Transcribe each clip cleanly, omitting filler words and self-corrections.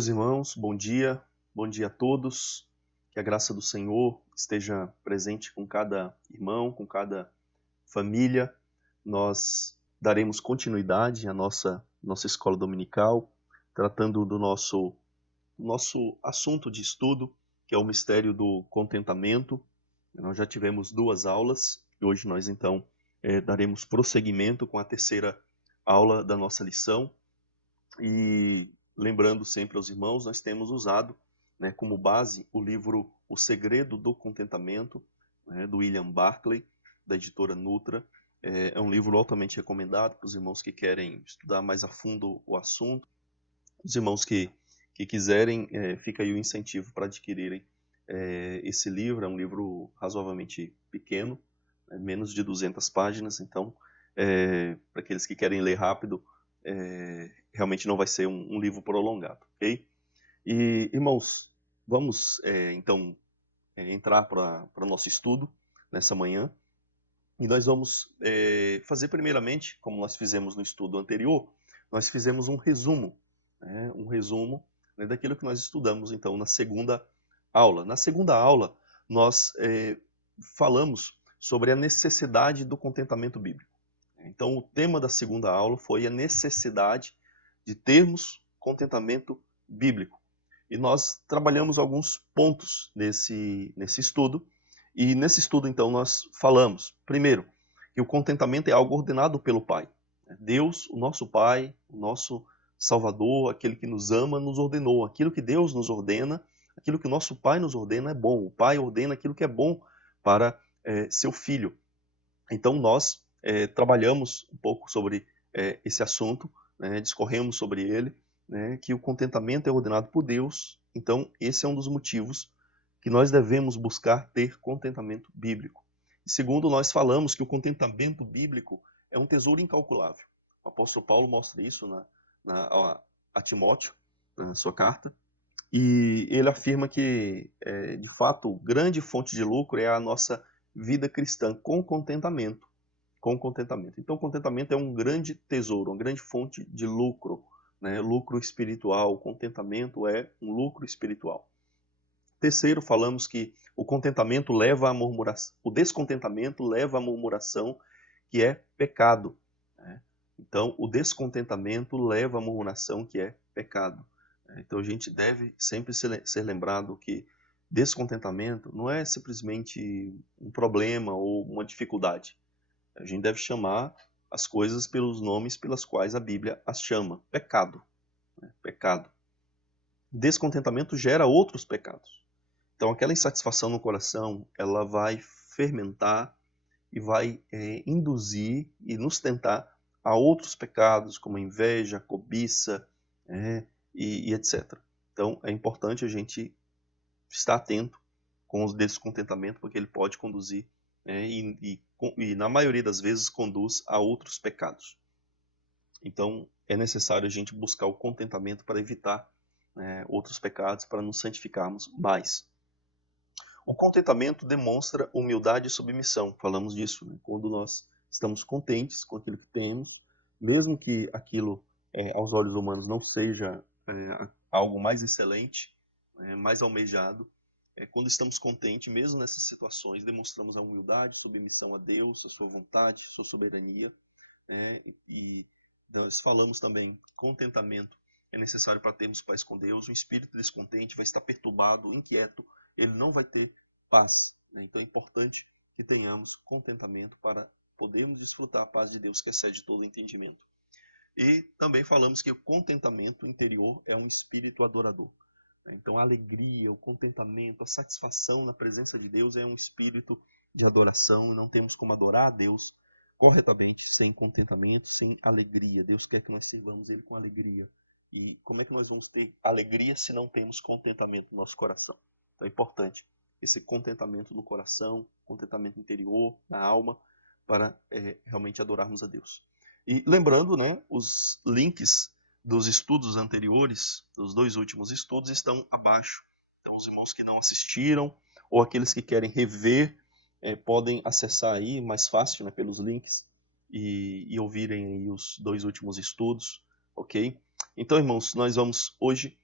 Meus irmãos, bom dia a todos. Que a graça do Senhor esteja presente com cada irmão, com cada família. Nós daremos continuidade à nossa escola dominical, tratando do nosso assunto de estudo, que é o mistério do contentamento. Nós já tivemos 2 aulas e hoje nós então daremos prosseguimento com a terceira aula da nossa lição. E lembrando sempre aos irmãos, nós temos usado como base o livro O Segredo do Contentamento, do William Barclay, da editora Nutra. É um livro altamente recomendado para os irmãos que querem estudar mais a fundo o assunto. Os irmãos que quiserem, fica aí o incentivo para adquirirem esse livro. É um livro razoavelmente pequeno, menos de 200 páginas, então, para aqueles que querem ler rápido, realmente não vai ser um livro prolongado, ok? E, irmãos, vamos então entrar para o nosso estudo nessa manhã. E nós vamos fazer primeiramente, como nós fizemos no estudo anterior, nós fizemos um resumo daquilo que nós estudamos então na segunda aula. Na segunda aula, nós falamos sobre a necessidade do contentamento bíblico. Então, o tema da segunda aula foi a necessidade de termos contentamento bíblico. E nós trabalhamos alguns pontos nesse estudo. E nesse estudo, então, nós falamos, primeiro, que o contentamento é algo ordenado pelo Pai. Deus, o nosso Pai, o nosso Salvador, aquele que nos ama, nos ordenou. Aquilo que Deus nos ordena, aquilo que o nosso Pai nos ordena é bom. O Pai ordena aquilo que é bom para seu filho. Então, nós trabalhamos um pouco sobre esse assunto, discorremos sobre ele, que o contentamento é ordenado por Deus. Então, esse é um dos motivos que nós devemos buscar ter contentamento bíblico. E segundo, nós falamos que o contentamento bíblico é um tesouro incalculável. O apóstolo Paulo mostra isso a Timóteo, na sua carta, e ele afirma que, de fato, grande fonte de lucro é a nossa vida cristã com contentamento. Então, contentamento é um grande tesouro, uma grande fonte de lucro, lucro espiritual. O contentamento é um lucro espiritual. Terceiro, falamos que o contentamento leva à murmuração, o descontentamento leva à murmuração, que é pecado. Então, o descontentamento leva à murmuração, que é pecado. Então, a gente deve sempre ser lembrado que descontentamento não é simplesmente um problema ou uma dificuldade. A gente deve chamar as coisas pelos nomes pelas quais a Bíblia as chama. Pecado. Pecado. Descontentamento gera outros pecados. Então, aquela insatisfação no coração, ela vai fermentar e vai induzir e nos tentar a outros pecados, como a inveja, a cobiça, e etc. Então, é importante a gente estar atento com o descontentamento, porque ele pode conduzir, e na maioria das vezes conduz a outros pecados. Então, é necessário a gente buscar o contentamento para evitar outros pecados, para nos santificarmos mais. O contentamento demonstra humildade e submissão. Falamos disso, quando nós estamos contentes com aquilo que temos, mesmo que aquilo, aos olhos humanos, não seja algo mais excelente, mais almejado. Quando estamos contentes, mesmo nessas situações, demonstramos a humildade, submissão a Deus, a sua vontade, a sua soberania. E nós falamos também, contentamento é necessário para termos paz com Deus. Um espírito descontente vai estar perturbado, inquieto, ele não vai ter paz. Então é importante que tenhamos contentamento para podermos desfrutar a paz de Deus que excede todo entendimento. E também falamos que o contentamento interior é um espírito adorador. Então a alegria, o contentamento, a satisfação na presença de Deus é um espírito de adoração. E não temos como adorar a Deus corretamente sem contentamento, sem alegria. Deus quer que nós sirvamos Ele com alegria. E como é que nós vamos ter alegria se não temos contentamento no nosso coração? Então é importante esse contentamento no coração, contentamento interior, na alma, para realmente adorarmos a Deus. E lembrando, os links dos estudos anteriores, dos 2 últimos estudos, estão abaixo. Então os irmãos que não assistiram, ou aqueles que querem rever, podem acessar aí mais fácil, pelos links, e ouvirem aí os 2 últimos estudos, ok? Então, irmãos, nós vamos hoje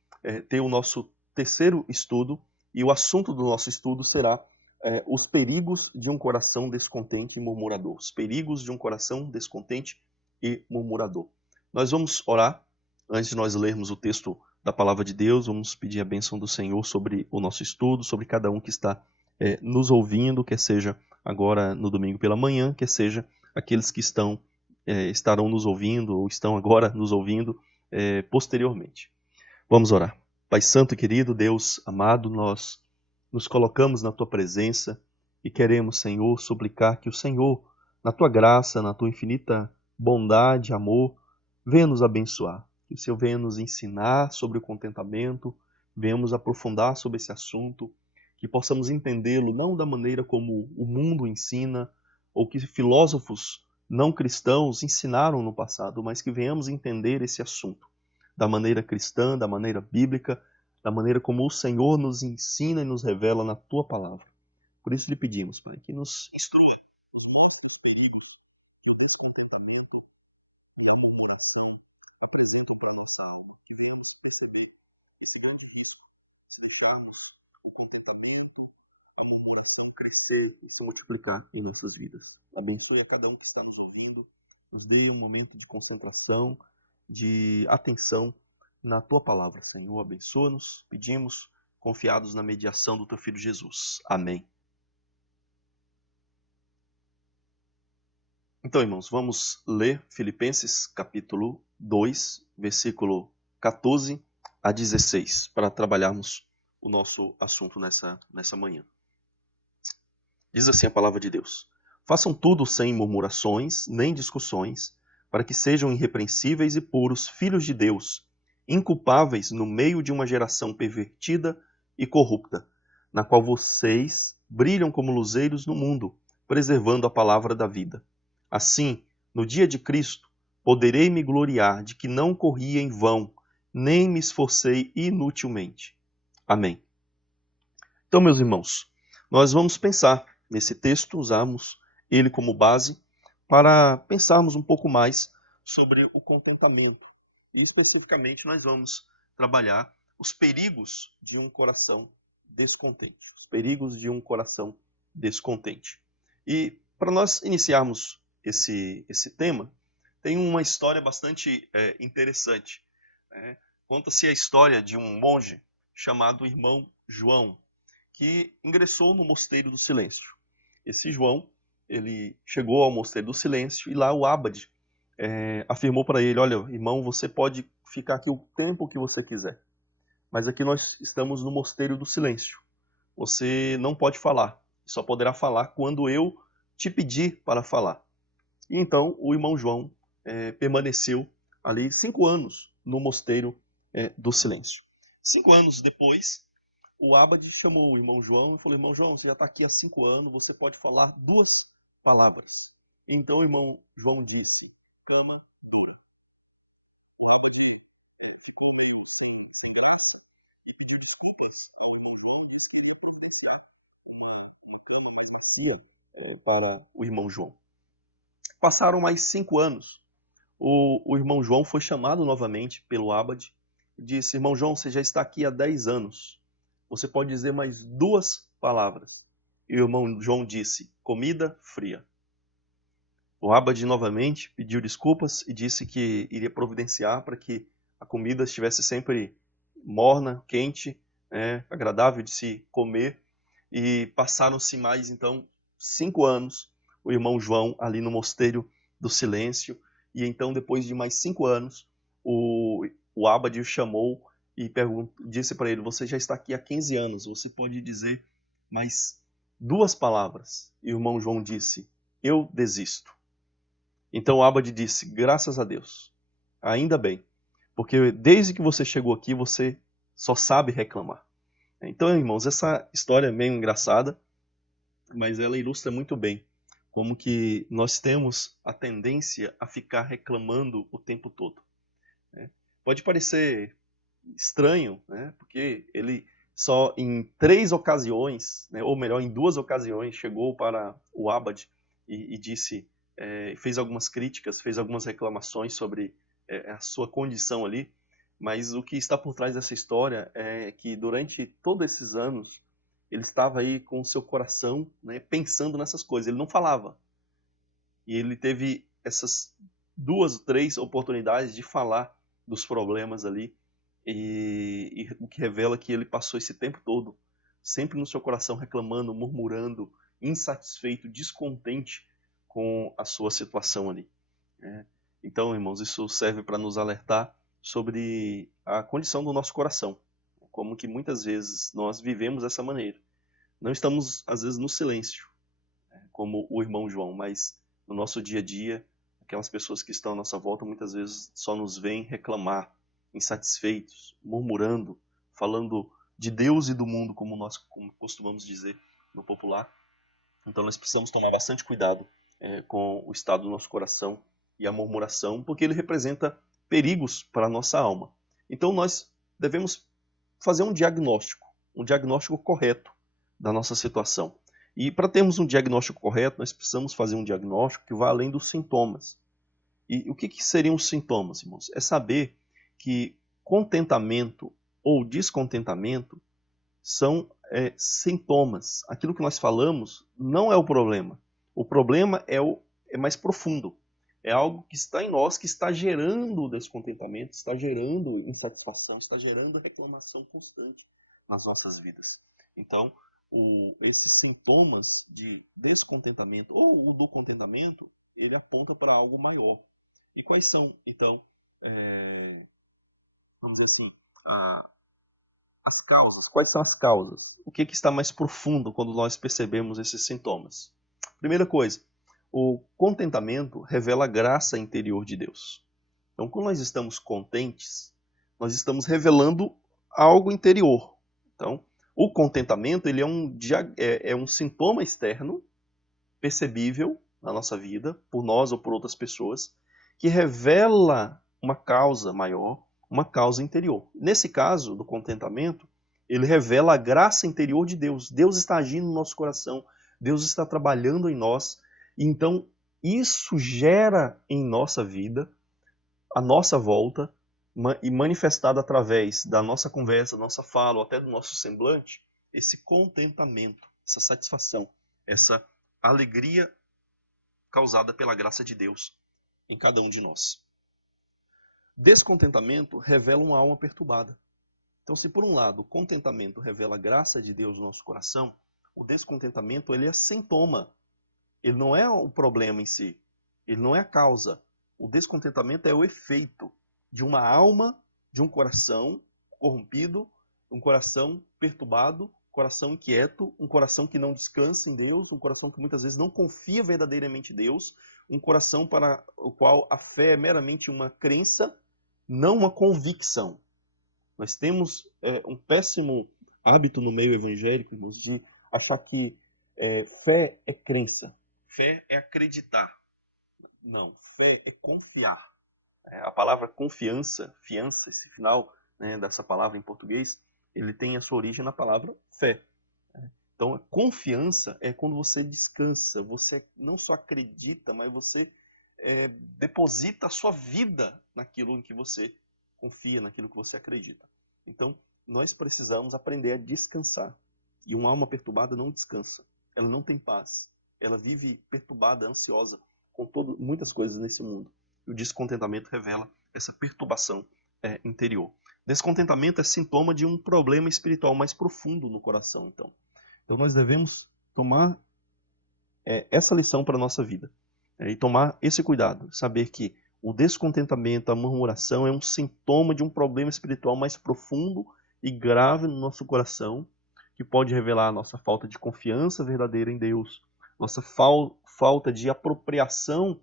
ter o nosso terceiro estudo, e o assunto do nosso estudo será os perigos de um coração descontente e murmurador. Os perigos de um coração descontente e murmurador. Nós vamos orar, antes de nós lermos o texto da palavra de Deus, vamos pedir a bênção do Senhor sobre o nosso estudo, sobre cada um que está nos ouvindo, quer seja agora no domingo pela manhã, quer seja aqueles que estarão nos ouvindo ou estão agora nos ouvindo posteriormente. Vamos orar. Pai Santo e querido, Deus amado, nós nos colocamos na Tua presença e queremos, Senhor, suplicar que o Senhor, na Tua graça, na Tua infinita bondade, amor, venha nos abençoar. Que o Senhor venha nos ensinar sobre o contentamento, venha nos aprofundar sobre esse assunto, que possamos entendê-lo não da maneira como o mundo ensina ou que filósofos não cristãos ensinaram no passado, mas que venhamos entender esse assunto da maneira cristã, da maneira bíblica, da maneira como o Senhor nos ensina e nos revela na Tua palavra. Por isso lhe pedimos, Pai, que nos instrua, nos mostre os perigos que o descontentamento e a murmuração apresentam para a nossa alma, que venhamos perceber esse grande risco se deixarmos o contentamento, a murmuração crescer e se multiplicar em nossas vidas. Abençoe a cada um que está nos ouvindo, nos dê um momento de concentração, de atenção na Tua palavra, Senhor. Abençoa-nos, pedimos, confiados na mediação do Teu Filho Jesus. Amém. Então, irmãos, vamos ler Filipenses capítulo 2, versículo 14 a 16, para trabalharmos o nosso assunto nessa manhã. Diz assim a palavra de Deus: Façam tudo sem murmurações, nem discussões, para que sejam irrepreensíveis e puros filhos de Deus, inculpáveis no meio de uma geração pervertida e corrupta, na qual vocês brilham como luzeiros no mundo, preservando a palavra da vida. Assim, no dia de Cristo, poderei me gloriar de que não corri em vão, nem me esforcei inutilmente. Amém. Então, meus irmãos, nós vamos pensar nesse texto, usamos ele como base para pensarmos um pouco mais sobre o contentamento. E especificamente nós vamos trabalhar os perigos de um coração descontente. Os perigos de um coração descontente. E para nós iniciarmos esse tema, tem uma história bastante interessante. Conta-se a história de um monge chamado Irmão João, que ingressou no Mosteiro do Silêncio. Esse João, ele chegou ao Mosteiro do Silêncio e lá o Abade afirmou para ele: olha, irmão, você pode ficar aqui o tempo que você quiser, mas aqui nós estamos no Mosteiro do Silêncio. Você não pode falar, só poderá falar quando eu te pedir para falar. E então o irmão João permaneceu ali 5 anos no Mosteiro do Silêncio. 5 anos depois, o Abade chamou o irmão João e falou: irmão João, você já está aqui há 5 anos, você pode falar 2 palavras. Então o irmão João disse: cama dura. E pediu desculpas para o irmão João. Passaram mais 5 anos. O irmão João foi chamado novamente pelo Abade e disse: irmão João, você já está aqui há 10 anos. Você pode dizer mais 2 palavras. E o irmão João disse: comida fria. O Abade novamente pediu desculpas e disse que iria providenciar para que a comida estivesse sempre morna, quente, agradável de se comer. E passaram-se mais, então, 5 anos, o irmão João ali no Mosteiro do Silêncio. E então, depois de mais 5 anos, o Abade o chamou e disse para ele: você já está aqui há 15 anos, você pode dizer mais 2 palavras. E o irmão João disse: eu desisto. Então o Abade disse: graças a Deus, ainda bem, porque desde que você chegou aqui, você só sabe reclamar. Então, irmãos, essa história é meio engraçada, mas ela ilustra muito bem como que nós temos a tendência a ficar reclamando o tempo todo. Pode parecer estranho, porque ele só em 3 ocasiões, ou melhor, em 2 ocasiões, chegou para o Abade e disse, fez algumas críticas, fez algumas reclamações sobre a sua condição ali, Mas o que está por trás dessa história é que durante todos esses anos ele estava aí com o seu coração, né, pensando nessas coisas. Ele não falava. E ele teve essas 2, 3 oportunidades de falar dos problemas ali. E o que revela que ele passou esse tempo todo sempre no seu coração reclamando, murmurando, insatisfeito, descontente com a sua situação ali. Então, irmãos, isso serve para nos alertar sobre a condição do nosso coração, como que muitas vezes nós vivemos dessa maneira. Não estamos, às vezes, no silêncio, como o irmão João, mas no nosso dia a dia, aquelas pessoas que estão à nossa volta muitas vezes só nos veem reclamar, insatisfeitos, murmurando, falando de Deus e do mundo, como nós costumamos dizer no popular. Então nós precisamos tomar bastante cuidado com o estado do nosso coração e a murmuração, porque ele representa perigos para a nossa alma. Então nós devemos fazer um diagnóstico correto da nossa situação. E para termos um diagnóstico correto, nós precisamos fazer um diagnóstico que vá além dos sintomas. E o que seriam os sintomas, irmãos? É saber que contentamento ou descontentamento são sintomas. Aquilo que nós falamos não é o problema. O problema é mais profundo. É algo que está em nós, que está gerando descontentamento, está gerando insatisfação, está gerando reclamação constante nas nossas vidas. Então, esses sintomas de descontentamento ou do contentamento, ele aponta para algo maior. E quais são, então, vamos dizer assim, as causas? Quais são as causas? O que está mais profundo quando nós percebemos esses sintomas? Primeira coisa, o contentamento revela a graça interior de Deus. Então, quando nós estamos contentes, nós estamos revelando algo interior. Então, o contentamento ele é um sintoma externo, percebível na nossa vida, por nós ou por outras pessoas, que revela uma causa maior, uma causa interior. Nesse caso do contentamento, ele revela a graça interior de Deus. Deus está agindo no nosso coração, Deus está trabalhando em nós, e então isso gera em nossa vida, à nossa volta, e manifestado através da nossa conversa, da nossa fala, ou até do nosso semblante, esse contentamento, essa satisfação, essa alegria causada pela graça de Deus em cada um de nós. Descontentamento revela uma alma perturbada. Então, se por um lado o contentamento revela a graça de Deus no nosso coração, o descontentamento ele é sintoma. Ele não é o problema em si. Ele não é a causa. O descontentamento é o efeito de uma alma, de um coração corrompido, um coração perturbado, um coração inquieto, um coração que não descansa em Deus, um coração que muitas vezes não confia verdadeiramente em Deus, um coração para o qual a fé é meramente uma crença, não uma convicção. Nós temos um péssimo hábito no meio evangélico, irmãos, de achar que fé é crença. Fé é acreditar. Não, fé é confiar. A palavra confiança, fiança, esse final dessa palavra em português, ele tem a sua origem na palavra fé. Então, a confiança é quando você descansa, você não só acredita, mas você deposita a sua vida naquilo em que você confia, naquilo que você acredita. Então, nós precisamos aprender a descansar. E uma alma perturbada não descansa. Ela não tem paz. Ela vive perturbada, ansiosa, com muitas coisas nesse mundo. E o descontentamento revela essa perturbação interior. Descontentamento é sintoma de um problema espiritual mais profundo no coração, então. Então nós devemos tomar essa lição para a nossa vida. E tomar esse cuidado. Saber que o descontentamento, a murmuração é um sintoma de um problema espiritual mais profundo e grave no nosso coração, que pode revelar a nossa falta de confiança verdadeira em Deus, nossa falta de apropriação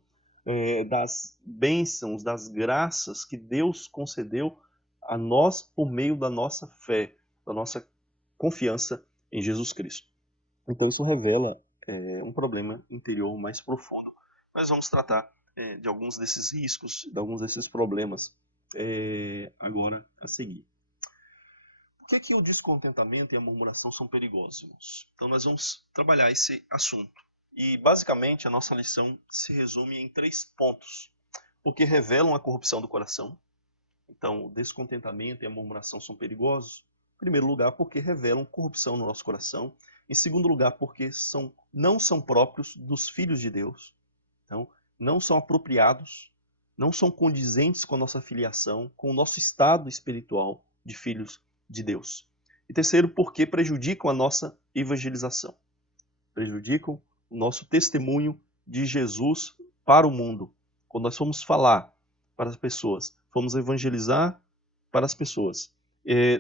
das bênçãos, das graças que Deus concedeu a nós por meio da nossa fé, da nossa confiança em Jesus Cristo. Então isso revela um problema interior mais profundo. Nós vamos tratar de alguns desses riscos, de alguns desses problemas agora a seguir. Por que o descontentamento e a murmuração são perigosos? Então nós vamos trabalhar esse assunto. E basicamente a nossa lição se resume em 3 pontos. Porque revelam a corrupção do coração. Então, o descontentamento e a murmuração são perigosos. Em primeiro lugar, porque revelam corrupção no nosso coração. Em segundo lugar, porque não são próprios dos filhos de Deus. Então, não são apropriados, não são condizentes com a nossa filiação, com o nosso estado espiritual de filhos de Deus. E terceiro, porque prejudicam a nossa evangelização. Prejudicam o nosso testemunho de Jesus para o mundo. Quando nós formos falar para as pessoas, formos evangelizar para as pessoas,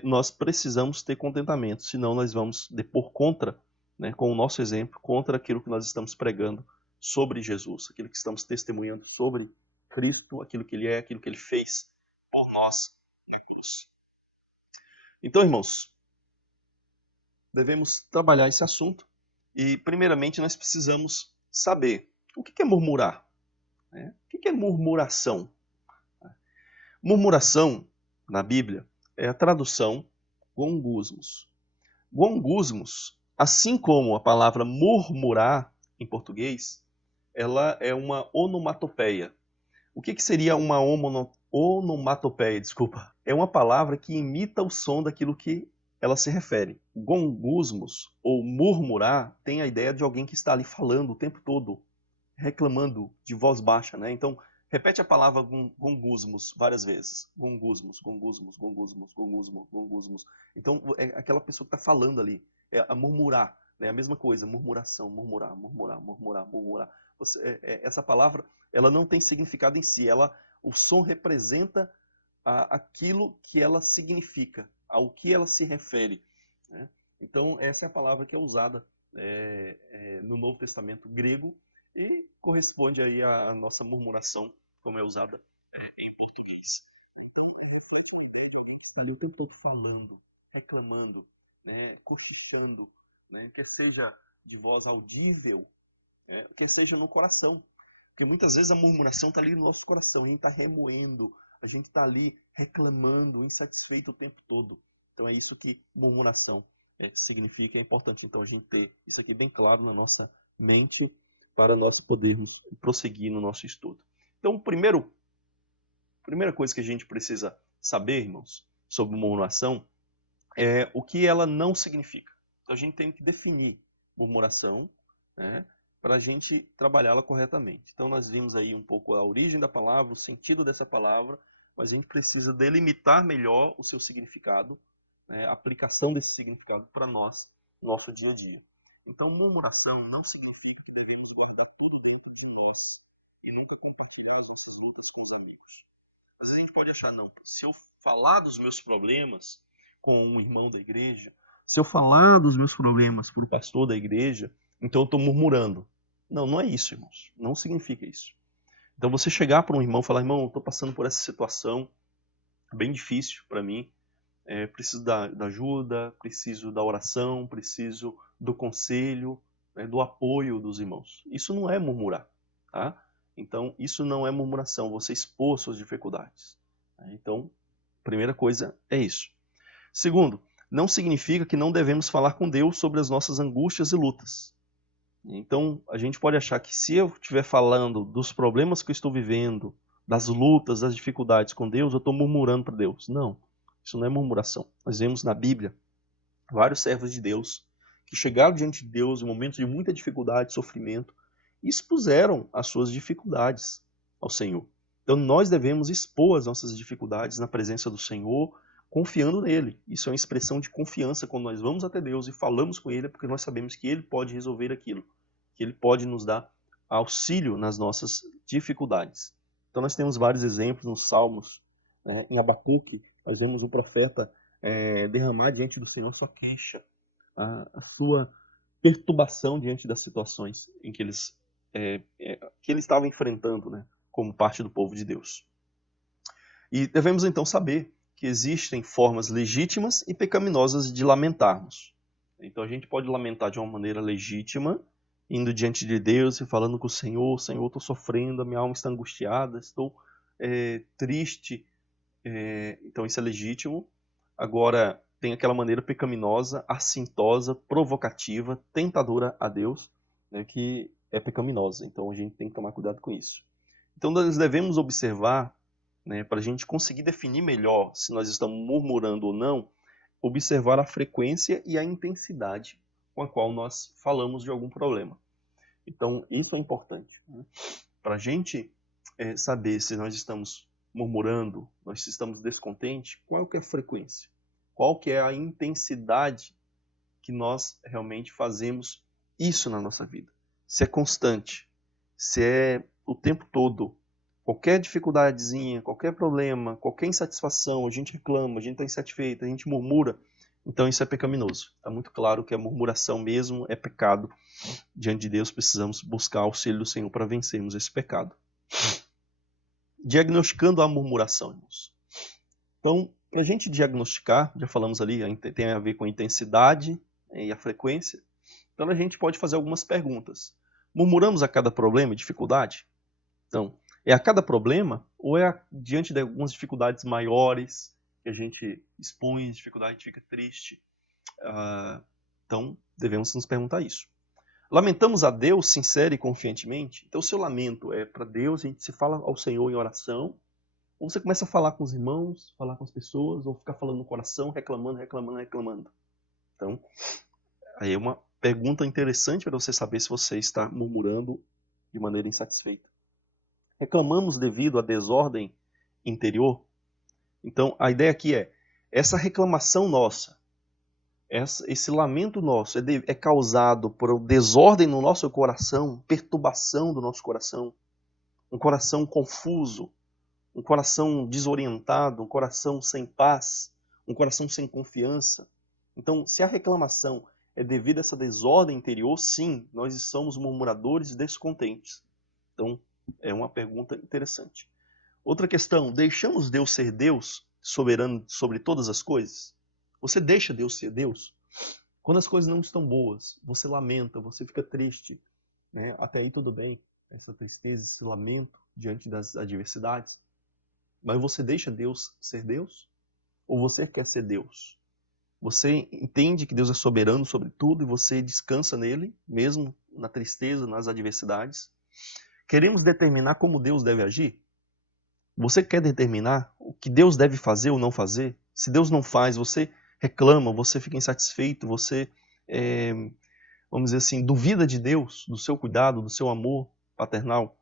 nós precisamos ter contentamento, senão nós vamos depor contra, né, com o nosso exemplo, contra aquilo que nós estamos pregando sobre Jesus, aquilo que estamos testemunhando sobre Cristo, aquilo que Ele é, aquilo que Ele fez por nós na cruz. Então, irmãos, devemos trabalhar esse assunto e, primeiramente, nós precisamos saber o que é murmurar. O que é murmuração? Murmuração, na Bíblia, é a tradução gongusmos. Gongusmos, assim como a palavra murmurar em português, ela é uma onomatopeia. O que seria uma onomatopeia? Desculpa. É uma palavra que imita o som daquilo que ela se refere. Gongusmos, ou murmurar, tem a ideia de alguém que está ali falando o tempo todo, reclamando de voz baixa, né? Então, repete a palavra gongusmos várias vezes. Gongusmos, gongusmos, gongusmos, gongusmos, gongusmos. Então, é aquela pessoa que está falando ali. É a murmurar, né? A mesma coisa, murmuração, murmurar, murmurar, murmurar, murmurar. Essa palavra, ela não tem significado em si. O som representa aquilo que ela significa, ao que ela se refere, né? Então, essa é a palavra que é usada no Novo Testamento grego e corresponde aí à nossa murmuração, como é usada em português. Então, está ali o tempo todo falando, reclamando, né, cochichando, né, quer seja de voz audível, quer seja no coração. Porque muitas vezes a murmuração está ali no nosso coração, a gente está remoendo, a gente está ali reclamando, insatisfeito o tempo todo. Então é isso que murmuração significa. É importante então a gente ter isso aqui bem claro na nossa mente para nós podermos prosseguir no nosso estudo. Então, primeira coisa que a gente precisa saber, irmãos, sobre murmuração é o que ela não significa. Então a gente tem que definir murmuração, né, para a gente trabalhá-la corretamente. Então nós vimos aí um pouco a origem da palavra, o sentido dessa palavra, mas a gente precisa delimitar melhor o seu significado, né, a aplicação desse significado para nós, nosso dia a dia. Então murmuração não significa que devemos guardar tudo dentro de nós e nunca compartilhar as nossas lutas com os amigos. Às vezes a gente pode achar, não, se eu falar dos meus problemas com um irmão da igreja, se eu falar dos meus problemas para o pastor da igreja, então eu estou murmurando. Não, não é isso, irmãos. Não significa isso. Então você chegar para um irmão e falar, irmão, eu estou passando por essa situação bem difícil para mim, preciso da ajuda, preciso da oração, preciso do conselho, né, do apoio dos irmãos. Isso não é murmurar, tá? Então, isso não é murmuração, você expor suas dificuldades. Então, primeira coisa é isso. Segundo, não significa que não devemos falar com Deus sobre as nossas angústias e lutas. Então, a gente pode achar que se eu estiver falando dos problemas que eu estou vivendo, das lutas, das dificuldades com Deus, eu estou murmurando para Deus. Não, isso não é murmuração. Nós vemos na Bíblia vários servos de Deus que chegaram diante de Deus em momentos de muita dificuldade, sofrimento, e expuseram as suas dificuldades ao Senhor. Então, nós devemos expor as nossas dificuldades na presença do Senhor, confiando nele. Isso é uma expressão de confiança quando nós vamos até Deus e falamos com ele, porque nós sabemos que ele pode resolver aquilo, que ele pode nos dar auxílio nas nossas dificuldades. Então nós temos vários exemplos nos Salmos, né? Em Abacuque, nós vemos o profeta derramar diante do Senhor sua queixa, a sua perturbação diante das situações em que ele estava enfrentando, né, como parte do povo de Deus. E devemos então saber que existem formas legítimas e pecaminosas de lamentarmos. Então a gente pode lamentar de uma maneira legítima, indo diante de Deus e falando com o Senhor, Senhor, estou sofrendo, a minha alma está angustiada, estou triste. Então isso é legítimo. Agora tem aquela maneira pecaminosa, assintosa, provocativa, tentadora a Deus, né, que é pecaminosa. Então a gente tem que tomar cuidado com isso. Então nós devemos observar né, para a gente conseguir definir melhor se nós estamos murmurando ou não, observar a frequência e a intensidade com a qual nós falamos de algum problema. Então, isso é importante, né? Para a gente saber se nós estamos murmurando, nós estamos descontentes, qual que é a frequência? Qual que é a intensidade que nós realmente fazemos isso na nossa vida? Se é constante, se é o tempo todo, qualquer dificuldadezinha, qualquer problema, qualquer insatisfação, a gente reclama, a gente está insatisfeito, a gente murmura, então isso é pecaminoso. Está muito claro que a murmuração mesmo é pecado. Diante de Deus precisamos buscar auxílio do Senhor para vencermos esse pecado. Diagnosticando a murmuração, irmãos. Então, para a gente diagnosticar, já falamos ali, tem a ver com a intensidade e a frequência. Então a gente pode fazer algumas perguntas. Murmuramos a cada problema e dificuldade? Então, é a cada problema ou é diante de algumas dificuldades maiores que a gente expõe, dificuldade, a gente fica triste? Então, devemos nos perguntar isso. Lamentamos a Deus sincero e confiantemente? Então, o seu lamento é para Deus, a gente se fala ao Senhor em oração, ou você começa a falar com os irmãos, falar com as pessoas, ou ficar falando no coração, reclamando. Então, aí é uma pergunta interessante para você saber se você está murmurando de maneira insatisfeita. Reclamamos devido à desordem interior? Então, a ideia aqui é, essa reclamação nossa, esse lamento nosso é causado por desordem no nosso coração, perturbação do nosso coração, um coração confuso, um coração desorientado, um coração sem paz, um coração sem confiança. Então, se a reclamação é devido a essa desordem interior, sim, nós somos murmuradores e descontentes. Então, é uma pergunta interessante. Outra questão, deixamos Deus ser Deus, soberano sobre todas as coisas? Você deixa Deus ser Deus? Quando as coisas não estão boas, você lamenta, você fica triste, né? Até aí tudo bem, essa tristeza, esse lamento diante das adversidades. Mas você deixa Deus ser Deus? Ou você quer ser Deus? Você entende que Deus é soberano sobre tudo e você descansa nele, mesmo na tristeza, nas adversidades? Queremos determinar como Deus deve agir? Você quer determinar o que Deus deve fazer ou não fazer? Se Deus não faz, você reclama, você fica insatisfeito, você, vamos dizer assim, duvida de Deus, do seu cuidado, do seu amor paternal.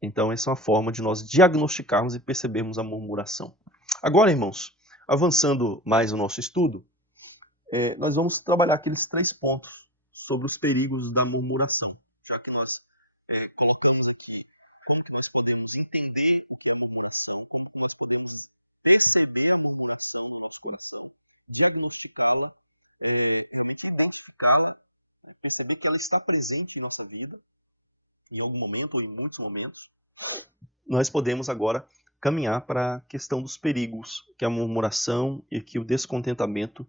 Então, essa é uma forma de nós diagnosticarmos e percebermos a murmuração. Agora, irmãos, avançando mais no nosso estudo, nós vamos trabalhar aqueles 3 pontos sobre os perigos da murmuração. Já que nós colocamos aqui como que nós podemos entender o que é a murmuração, como nós podemos perceber a murmuração, diagnosticá-la, identificá-la, por saber que ela está presente em nossa vida, em algum momento ou em muitos momentos. Nós podemos agora caminhar para a questão dos perigos que a murmuração e que o descontentamento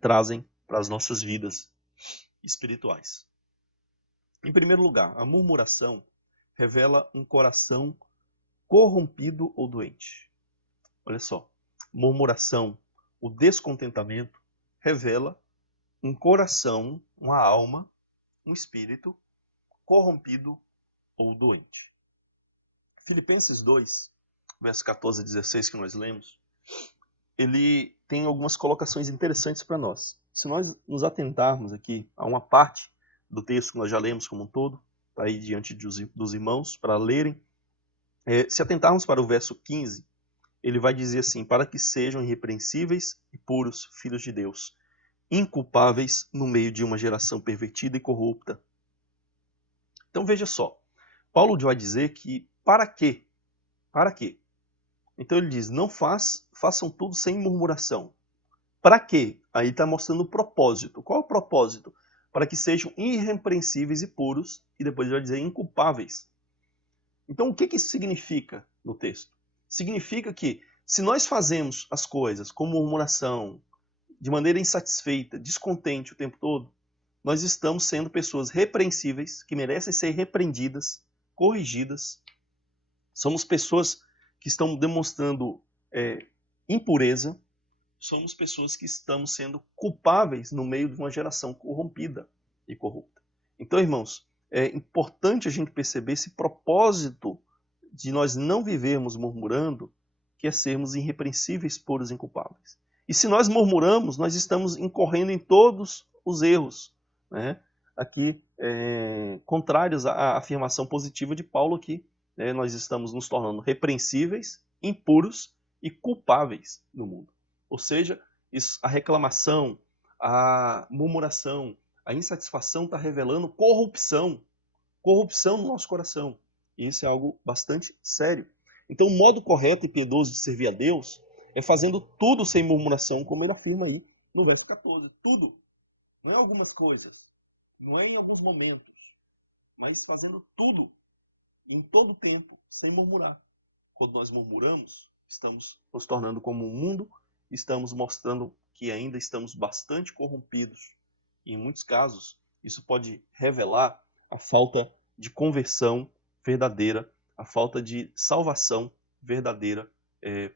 trazem para as nossas vidas espirituais. Em primeiro lugar, a murmuração revela um coração corrompido ou doente. Olha só, murmuração, o descontentamento revela um coração, uma alma, um espírito corrompido ou doente. Filipenses 2, verso 14 a 16 que nós lemos, ele tem algumas colocações interessantes para nós. Se nós nos atentarmos aqui a uma parte do texto que nós já lemos como um todo, está aí diante dos irmãos para lerem, se atentarmos para o verso 15, ele vai dizer assim, para que sejam irrepreensíveis e puros filhos de Deus, inculpáveis no meio de uma geração pervertida e corrupta. Então veja só, Paulo vai dizer que para quê? Para quê? Então ele diz, não façam tudo sem murmuração. Para quê? Aí está mostrando o propósito. Qual é o propósito? Para que sejam irrepreensíveis e puros, e depois ele vai dizer inculpáveis. Então o que isso significa no texto? Significa que se nós fazemos as coisas com murmuração, de maneira insatisfeita, descontente o tempo todo, nós estamos sendo pessoas repreensíveis, que merecem ser repreendidas, corrigidas. Somos pessoas que estão demonstrando impureza, somos pessoas que estamos sendo culpáveis no meio de uma geração corrompida e corrupta. Então, irmãos, é importante a gente perceber esse propósito de nós não vivermos murmurando, que é sermos irrepreensíveis, puros e inculpáveis. E se nós murmuramos, nós estamos incorrendo em todos os erros, né? Aqui, contrários à afirmação positiva de Paulo aqui. Né? Nós estamos nos tornando repreensíveis, impuros e culpáveis no mundo. Ou seja, a reclamação, a murmuração, a insatisfação está revelando corrupção no nosso coração. E isso é algo bastante sério. Então, o modo correto e piedoso de servir a Deus é fazendo tudo sem murmuração, como ele afirma aí no verso 14. Tudo. Não é algumas coisas, não é em alguns momentos, mas fazendo tudo, em todo tempo, sem murmurar. Quando nós murmuramos, estamos nos tornando como um mundo, estamos mostrando que ainda estamos bastante corrompidos. E, em muitos casos, isso pode revelar a falta de conversão verdadeira, a falta de salvação verdadeira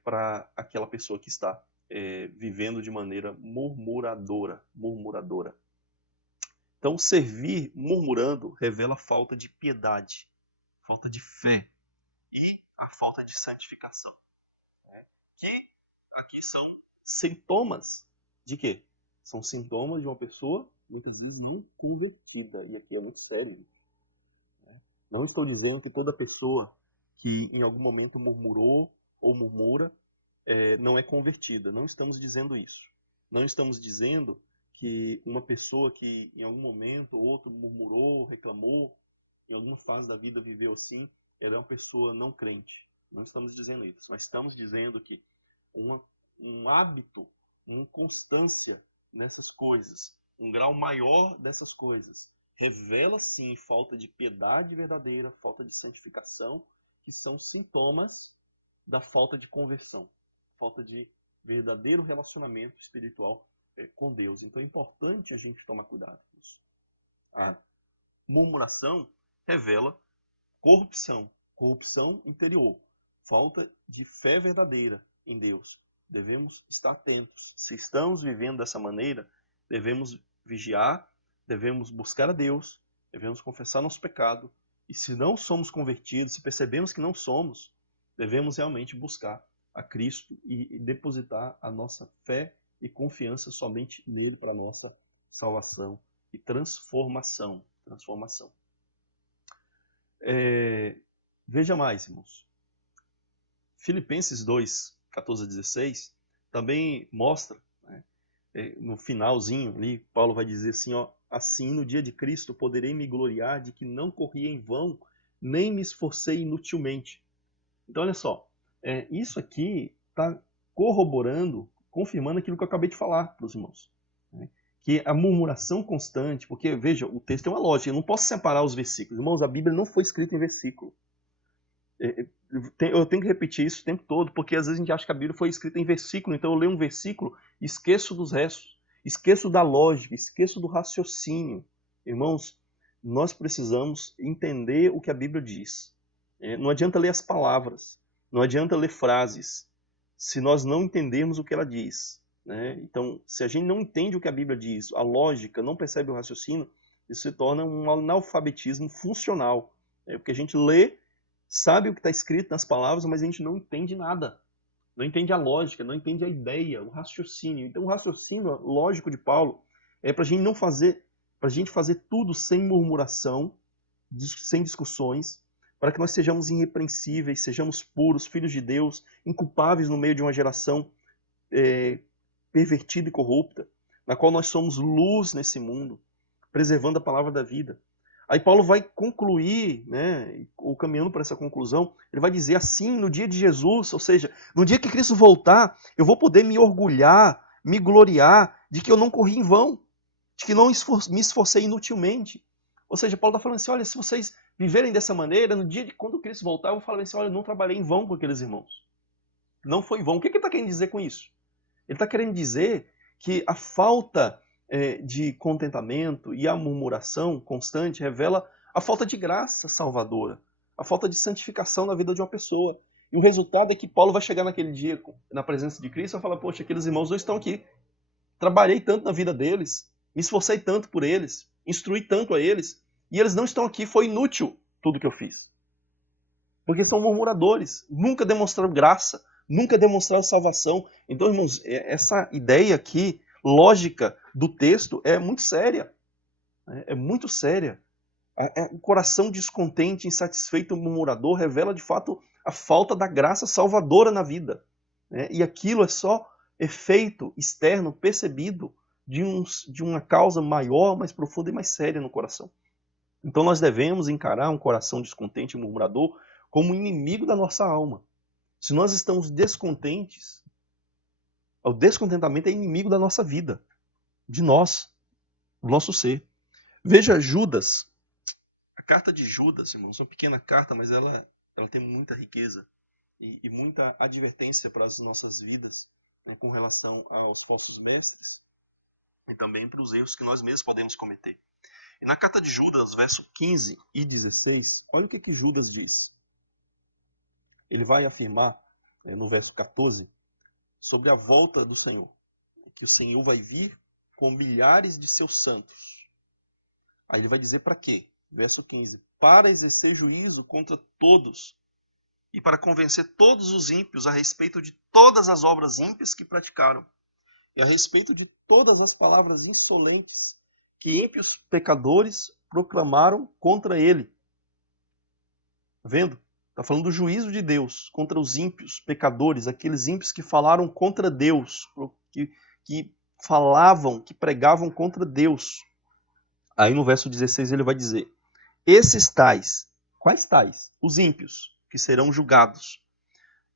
para aquela pessoa que está vivendo de maneira murmuradora. Então, servir murmurando revela falta de piedade, falta de fé e a falta de santificação. Que aqui são sintomas de quê? São sintomas de uma pessoa, muitas vezes, não convertida. E aqui é muito sério. Não estou dizendo que toda pessoa que em algum momento murmurou ou murmura não é convertida. Não estamos dizendo isso. Não estamos dizendo que uma pessoa que em algum momento ou outro murmurou, reclamou, em alguma fase da vida viveu assim, ela é uma pessoa não crente. Não estamos dizendo isso. Mas estamos dizendo que um hábito, uma constância nessas coisas, um grau maior dessas coisas, revela sim falta de piedade verdadeira, falta de santificação, que são sintomas da falta de conversão, falta de verdadeiro relacionamento espiritual com Deus. Então é importante a gente tomar cuidado com isso. A murmuração revela corrupção interior, falta de fé verdadeira em Deus. Devemos estar atentos. Se estamos vivendo dessa maneira, devemos vigiar, devemos buscar a Deus, devemos confessar nosso pecado. E se não somos convertidos, se percebemos que não somos, devemos realmente buscar a Cristo e depositar a nossa fé e confiança somente nele para a nossa salvação e transformação. Veja mais, irmãos. Filipenses 2, 14 a 16, também mostra, né, no finalzinho ali, Paulo vai dizer assim, ó, assim no dia de Cristo poderei me gloriar de que não corri em vão, nem me esforcei inutilmente. Então olha só, isso aqui está corroborando, confirmando aquilo que eu acabei de falar para os irmãos. Né? Que a murmuração constante, porque veja, o texto é uma lógica, eu não posso separar os versículos. Irmãos, a Bíblia não foi escrita em versículo. Eu tenho que repetir isso o tempo todo, porque às vezes a gente acha que a Bíblia foi escrita em versículo, então eu leio um versículo e esqueço dos restos, esqueço da lógica, esqueço do raciocínio. Irmãos, nós precisamos entender o que a Bíblia diz. Não adianta ler as palavras, não adianta ler frases, se nós não entendermos o que ela diz. Né? Então, se a gente não entende o que a Bíblia diz, a lógica, não percebe o raciocínio, isso se torna um analfabetismo funcional. Porque a gente lê, sabe o que está escrito nas palavras, mas a gente não entende nada. Não entende a lógica, não entende a ideia, o raciocínio. Então o raciocínio lógico de Paulo é para a gente não fazer, para a gente fazer tudo sem murmuração, sem discussões, para que nós sejamos irrepreensíveis, sejamos puros, filhos de Deus, inculpáveis no meio de uma geração pervertida e corrupta, na qual nós somos luz nesse mundo, preservando a palavra da vida. Aí Paulo vai concluir, né, ou caminhando para essa conclusão, ele vai dizer assim, no dia de Jesus, ou seja, no dia que Cristo voltar, eu vou poder me orgulhar, me gloriar de que eu não corri em vão, de que não me esforcei inutilmente. Ou seja, Paulo está falando assim, olha, se vocês viverem dessa maneira, no dia de quando Cristo voltar, eu vou falar assim, olha, eu não trabalhei em vão com aqueles irmãos. Não foi em vão. O que ele está querendo dizer com isso? Ele está querendo dizer que a falta de contentamento e a murmuração constante revela a falta de graça salvadora, a falta de santificação na vida de uma pessoa. E o resultado é que Paulo vai chegar naquele dia, na presença de Cristo, e vai falar, poxa, aqueles irmãos não estão aqui. Trabalhei tanto na vida deles, me esforcei tanto por eles, instruí tanto a eles, e eles não estão aqui, foi inútil tudo que eu fiz. Porque são murmuradores, nunca demonstraram graça, nunca demonstraram salvação. Então, irmãos, essa ideia aqui, lógica do texto, é muito séria. É muito séria. O coração descontente, insatisfeito, murmurador, revela de fato a falta da graça salvadora na vida. E aquilo é só efeito externo percebido de uma causa maior, mais profunda e mais séria no coração. Então nós devemos encarar um coração descontente e murmurador como inimigo da nossa alma. Se nós estamos descontentes, o descontentamento é inimigo da nossa vida, de nós, do nosso ser. Veja Judas. A carta de Judas, irmãos, é uma pequena carta, mas ela tem muita riqueza e muita advertência para as nossas vidas, né, com relação aos falsos mestres e também para os erros que nós mesmos podemos cometer. E na carta de Judas, verso 15 e 16, olha o que Judas diz. Ele vai afirmar, no verso 14, sobre a volta do Senhor, que o Senhor vai vir com milhares de seus santos. Aí ele vai dizer para quê? Verso 15, para exercer juízo contra todos e para convencer todos os ímpios a respeito de todas as obras ímpias que praticaram e a respeito de todas as palavras insolentes que ímpios pecadores proclamaram contra ele. Tá vendo? Está falando do juízo de Deus contra os ímpios pecadores, aqueles ímpios que falaram contra Deus, que falavam, que pregavam contra Deus. Aí no verso 16 ele vai dizer, esses tais, quais tais? Os ímpios, que serão julgados.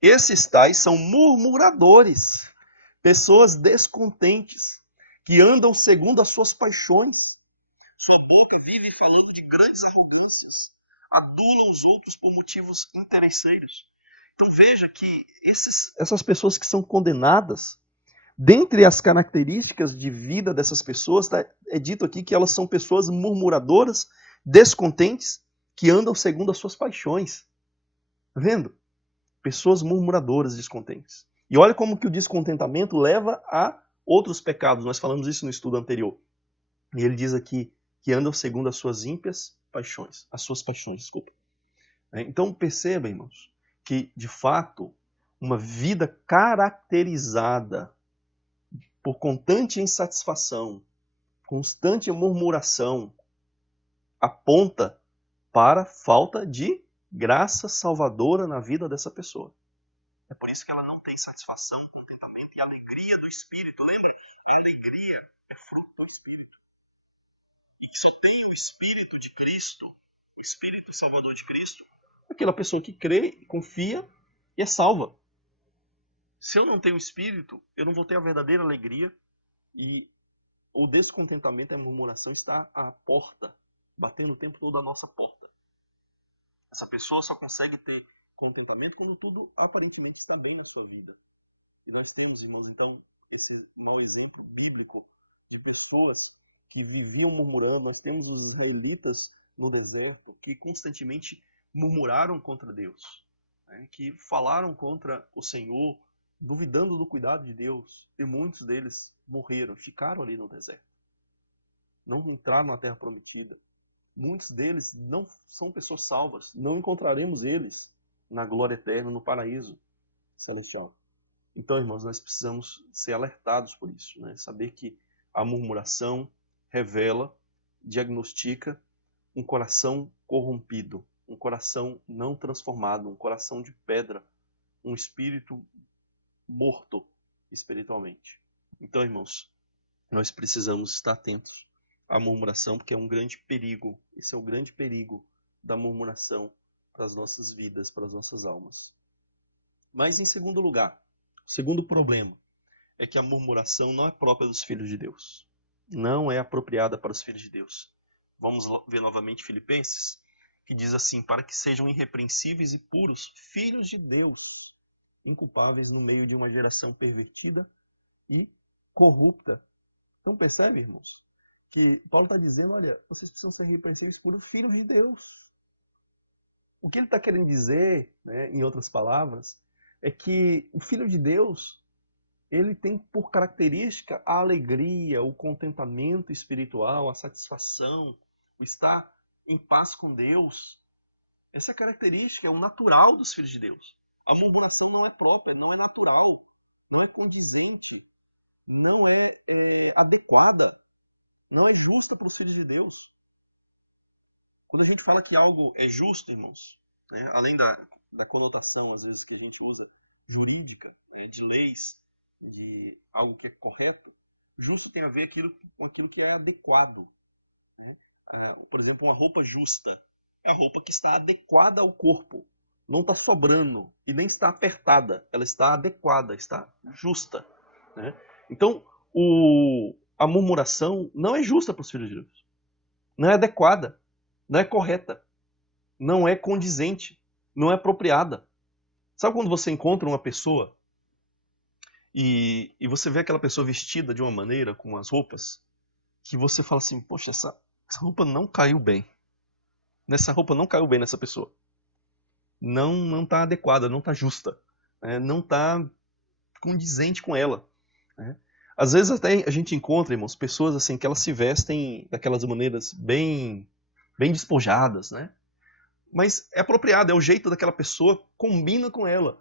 Esses tais são murmuradores, pessoas descontentes, que andam segundo as suas paixões. Sua boca vive falando de grandes arrogâncias, adulam os outros por motivos interesseiros. Então veja que essas pessoas que são condenadas, dentre as características de vida dessas pessoas, é dito aqui que elas são pessoas murmuradoras, descontentes, que andam segundo as suas paixões. Tá vendo? Pessoas murmuradoras, descontentes. E olha como que o descontentamento leva a outros pecados. Nós falamos isso no estudo anterior. E ele diz aqui que andam segundo as suas ímpias paixões. As suas paixões, desculpa. Então perceba, irmãos, que de fato uma vida caracterizada por constante insatisfação, constante murmuração, aponta para falta de graça salvadora na vida dessa pessoa. É por isso que ela não tem satisfação, contentamento e alegria do Espírito. Lembra? A alegria é fruto do Espírito. E que só tem o Espírito de Cristo, o Espírito Salvador de Cristo, aquela pessoa que crê, confia e é salva. Se eu não tenho o Espírito, eu não vou ter a verdadeira alegria e o descontentamento e a murmuração está à porta, batendo o tempo todo à nossa porta. Essa pessoa só consegue ter contentamento quando tudo aparentemente está bem na sua vida. E nós temos, irmãos, então, esse mau exemplo bíblico de pessoas que viviam murmurando. Nós temos os israelitas no deserto que constantemente murmuraram contra Deus, né? Que falaram contra o Senhor, duvidando do cuidado de Deus. E muitos deles morreram, ficaram ali no deserto. Não entraram na terra prometida. Muitos deles não são pessoas salvas. Não encontraremos eles na glória eterna, no paraíso celestial. Então, irmãos, nós precisamos ser alertados por isso, né? Saber que a murmuração revela, diagnostica um coração corrompido, um coração não transformado, um coração de pedra, um espírito morto espiritualmente. Então, irmãos, nós precisamos estar atentos à murmuração, porque é um grande perigo. Esse é o grande perigo da murmuração para as nossas vidas, para as nossas almas. Mas, em segundo lugar, o segundo problema é que a murmuração não é própria dos filhos de Deus. Não é apropriada para os filhos de Deus. Vamos ver novamente Filipenses, que diz assim, para que sejam irrepreensíveis e puros, filhos de Deus, inculpáveis no meio de uma geração pervertida e corrupta. Então percebe, irmãos, que Paulo está dizendo, olha, vocês precisam ser irrepreensíveis e puros, filhos de Deus. O que ele está querendo dizer, né, em outras palavras, é que o filho de Deus, ele tem por característica a alegria, o contentamento espiritual, a satisfação, o estar em paz com Deus. Essa característica é o natural dos filhos de Deus. A murmuração não é própria, não é natural, não é condizente, não é adequada, não é justa para os filhos de Deus. Quando a gente fala que algo é justo, irmãos, né, além da conotação, às vezes, que a gente usa, jurídica, né, de leis, de algo que é correto, justo tem a ver com aquilo que é adequado. Né? Por exemplo, uma roupa justa é a roupa que está adequada ao corpo. Não está sobrando e nem está apertada. Ela está adequada, está justa. Né? Então, a murmuração não é justa para os filhos de Deus. Não é adequada. Não é correta. Não é condizente. Não é apropriada. Sabe quando você encontra uma pessoa e você vê aquela pessoa vestida de uma maneira, com umas roupas, que você fala assim, poxa, essa roupa não caiu bem. Essa roupa não caiu bem nessa pessoa. Não está adequada, não está justa. Né? Não está condizente com ela. Né? Às vezes até a gente encontra, irmãos, pessoas assim que elas se vestem daquelas maneiras bem despojadas, né? Mas é apropriado, é o jeito daquela pessoa, combina com ela.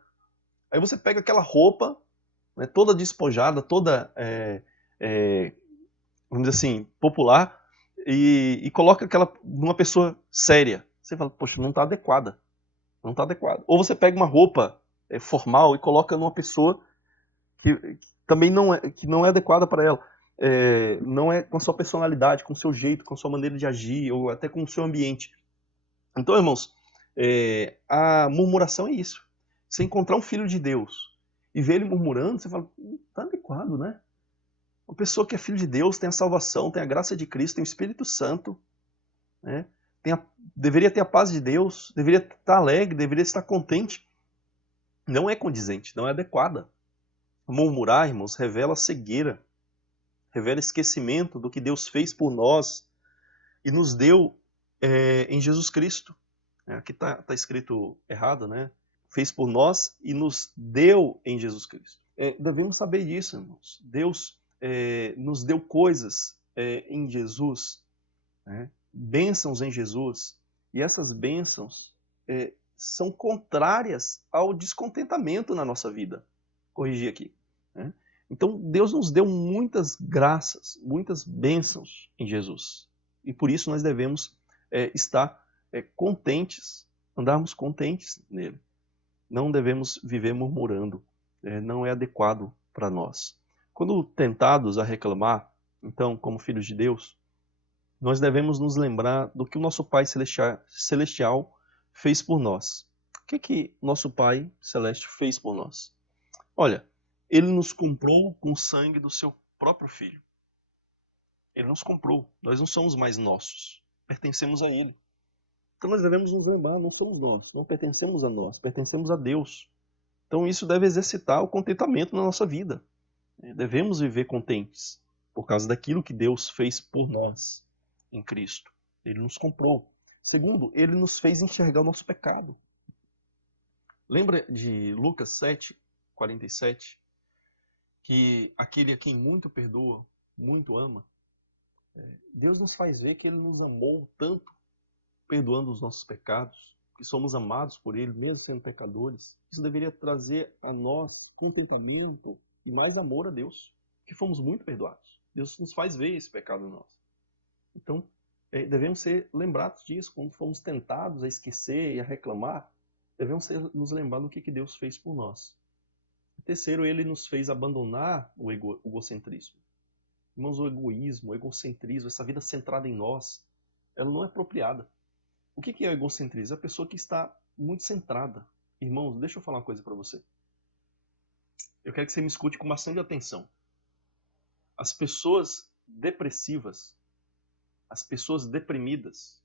Aí você pega aquela roupa, né, toda despojada, toda, vamos dizer assim, popular, e coloca aquela numa pessoa séria. Você fala, poxa, não está adequada. Não está adequada. Ou você pega uma roupa formal e coloca numa pessoa que também não é adequada para ela. Não é com a sua personalidade, com o seu jeito, com a sua maneira de agir, ou até com o seu ambiente. Então, irmãos, a murmuração é isso. Você encontrar um filho de Deus e ver ele murmurando, você fala, está adequado, né? Uma pessoa que é filho de Deus, tem a salvação, tem a graça de Cristo, tem o Espírito Santo, né? Deveria ter a paz de Deus, deveria estar alegre, deveria estar contente. Não é condizente, não é adequada. Murmurar, irmãos, revela cegueira, revela esquecimento do que Deus fez por nós e nos deu em Jesus Cristo. Aqui está escrito errado, né? Fez por nós e nos deu em Jesus Cristo. Devemos saber disso, irmãos. Deus nos deu coisas em Jesus, né? Bênçãos em Jesus, e essas bênçãos são contrárias ao descontentamento na nossa vida. Corrigir aqui. Né? Então, Deus nos deu muitas graças, muitas bênçãos em Jesus. E por isso nós devemos estar contentes, andarmos contentes nele. Não devemos viver murmurando. Não é adequado para nós. Quando tentados a reclamar, então, como filhos de Deus, nós devemos nos lembrar do que o nosso Pai Celestial fez por nós. O que nosso Pai Celeste fez por nós? Olha, Ele nos comprou com o sangue do seu próprio Filho. Ele nos comprou. Nós não somos mais nossos. Pertencemos a Ele. Então nós devemos nos lembrar, não somos nós, não pertencemos a nós, pertencemos a Deus. Então isso deve exercitar o contentamento na nossa vida. Devemos viver contentes por causa daquilo que Deus fez por nós em Cristo. Ele nos comprou. Segundo, Ele nos fez enxergar o nosso pecado. Lembra de Lucas 7:47? Que aquele a quem muito perdoa, muito ama. Deus nos faz ver que Ele nos amou tanto, perdoando os nossos pecados, que somos amados por Ele, mesmo sendo pecadores. Isso deveria trazer a nós contentamento e mais amor a Deus, que fomos muito perdoados. Deus nos faz ver esse pecado em nós. Então, devemos ser lembrados disso. Quando fomos tentados a esquecer e a reclamar, devemos nos lembrar do que Deus fez por nós. Terceiro, Ele nos fez abandonar o egocentrismo. Irmãos, o egoísmo, o egocentrismo, essa vida centrada em nós, ela não é apropriada. O que é o egocentrismo? É a pessoa que está muito centrada. Irmãos, deixa eu falar uma coisa para você. Eu quero que você me escute com bastante atenção. As pessoas depressivas, as pessoas deprimidas,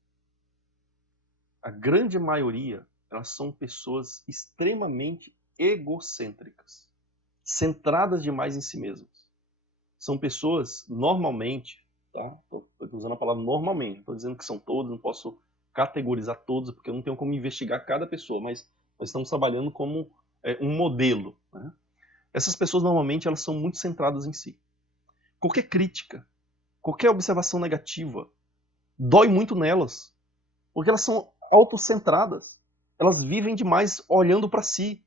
a grande maioria, elas são pessoas extremamente egocêntricas, centradas demais em si mesmas. São pessoas, normalmente, tá? Estou usando a palavra normalmente, não estou dizendo que são todos, não posso categorizar todos, porque eu não tenho como investigar cada pessoa, mas nós estamos trabalhando como um modelo. Né? Essas pessoas, normalmente, elas são muito centradas em si. Qualquer crítica, qualquer observação negativa, dói muito nelas, porque elas são autocentradas. Elas vivem demais olhando para si.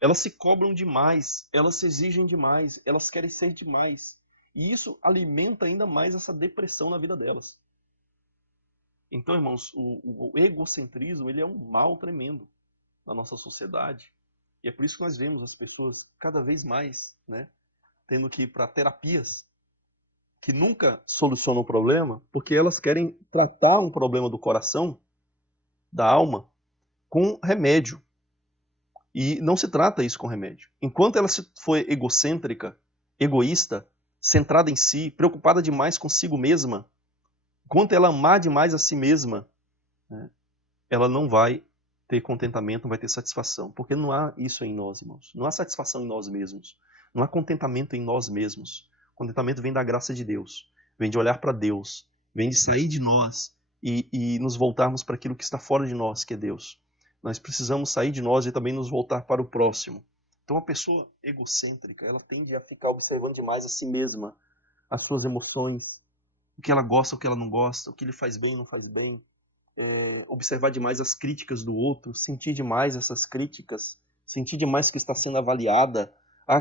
Elas se cobram demais, elas se exigem demais, elas querem ser demais. E isso alimenta ainda mais essa depressão na vida delas. Então, irmãos, o egocentrismo ele é um mal tremendo na nossa sociedade. E é por isso que nós vemos as pessoas cada vez mais, né, tendo que ir para terapias que nunca solucionam o problema, porque elas querem tratar um problema do coração, da alma, com remédio. E não se trata isso com remédio. Enquanto ela for egocêntrica, egoísta, centrada em si, preocupada demais consigo mesma, enquanto ela amar demais a si mesma, né, ela não vai ter contentamento, não vai ter satisfação. Porque não há isso em nós, irmãos. Não há satisfação em nós mesmos. Não há contentamento em nós mesmos. O contentamento vem da graça de Deus. Vem de olhar para Deus. Vem de sair de nós e nos voltarmos para aquilo que está fora de nós, que é Deus. Nós precisamos sair de nós e também nos voltar para o próximo. Então, a pessoa egocêntrica, ela tende a ficar observando demais a si mesma, as suas emoções, o que ela gosta, o que ela não gosta, o que lhe faz bem, não faz bem. Observar demais as críticas do outro, sentir demais essas críticas, sentir demais que está sendo avaliada,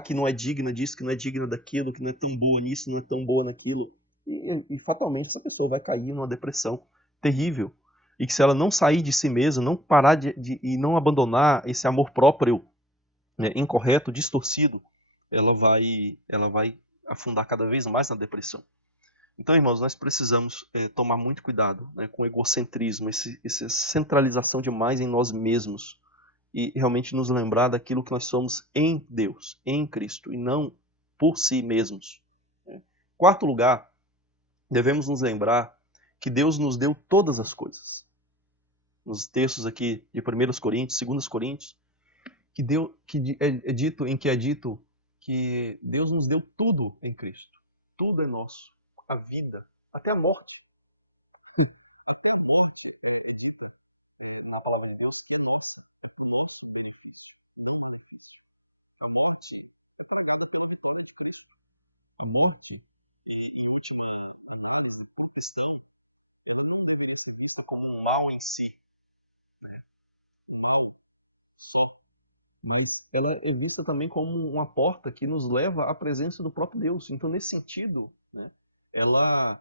que não é digna disso, que não é digna daquilo, que não é tão boa nisso, não é tão boa naquilo. E fatalmente essa pessoa vai cair numa depressão terrível. E que se ela não sair de si mesma, não parar e não abandonar esse amor próprio, né, incorreto, distorcido, ela vai afundar cada vez mais na depressão. Então, irmãos, nós precisamos tomar muito cuidado, né, com o egocentrismo, essa centralização demais em nós mesmos e realmente nos lembrar daquilo que nós somos em Deus, em Cristo, e não por si mesmos. Quarto lugar, devemos nos lembrar que Deus nos deu todas as coisas. Nos textos aqui de 1 Coríntios, 2 Coríntios, é dito que Deus nos deu tudo em Cristo. Tudo é nosso. A vida, até a morte. A morte, em última questão, ela não deveria ser vista como um mal em si, um mal só, mas ela é vista também como uma porta que nos leva à presença do próprio Deus. Então, nesse sentido, né, ela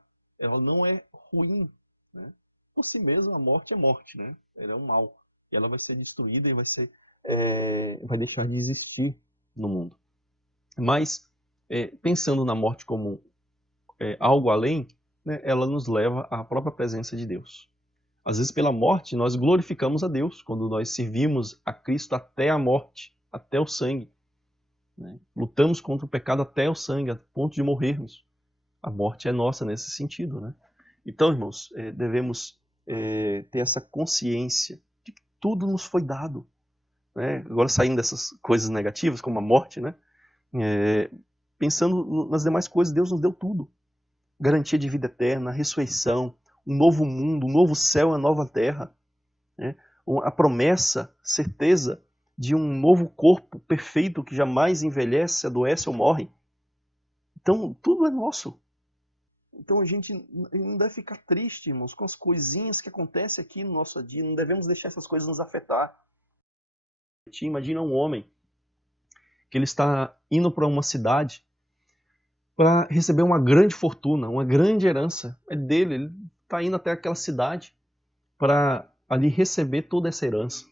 não é ruim, né? Por si mesma, a morte é morte, né? Ela é um mal. E ela vai ser destruída e vai deixar de existir no mundo. Mas, pensando na morte como algo além, né, ela nos leva à própria presença de Deus. Às vezes, pela morte, nós glorificamos a Deus, quando nós servimos a Cristo até a morte, até o sangue. Né? Lutamos contra o pecado até o sangue, a ponto de morrermos. A morte é nossa nesse sentido. Né? Então, irmãos, devemos ter essa consciência de que tudo nos foi dado. Né? Agora, saindo dessas coisas negativas, como a morte, né? Pensando nas demais coisas, Deus nos deu tudo. Garantia de vida eterna, ressurreição, um novo mundo, um novo céu e uma nova terra. Né? A promessa, certeza de um novo corpo perfeito que jamais envelhece, adoece ou morre. Então, tudo é nosso. Então, a gente não deve ficar triste, irmãos, com as coisinhas que acontecem aqui no nosso dia. Não devemos deixar essas coisas nos afetar. Imagina um homem que ele está indo para uma cidade para receber uma grande fortuna, uma grande herança. É dele, ele está indo até aquela cidade para ali receber toda essa herança.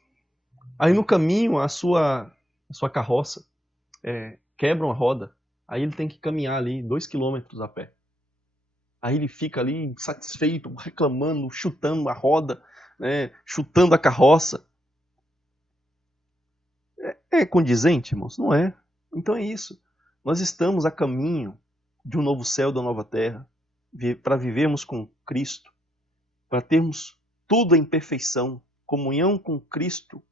Aí no caminho a sua carroça quebra uma roda, aí ele tem que caminhar ali 2 quilômetros a pé. Aí ele fica ali insatisfeito, reclamando, chutando a roda, né, chutando a carroça. É condizente, irmãos? Não é. Então é isso. Nós estamos a caminho de um novo céu, da nova terra, para vivermos com Cristo, para termos tudo em perfeição, comunhão com Cristo,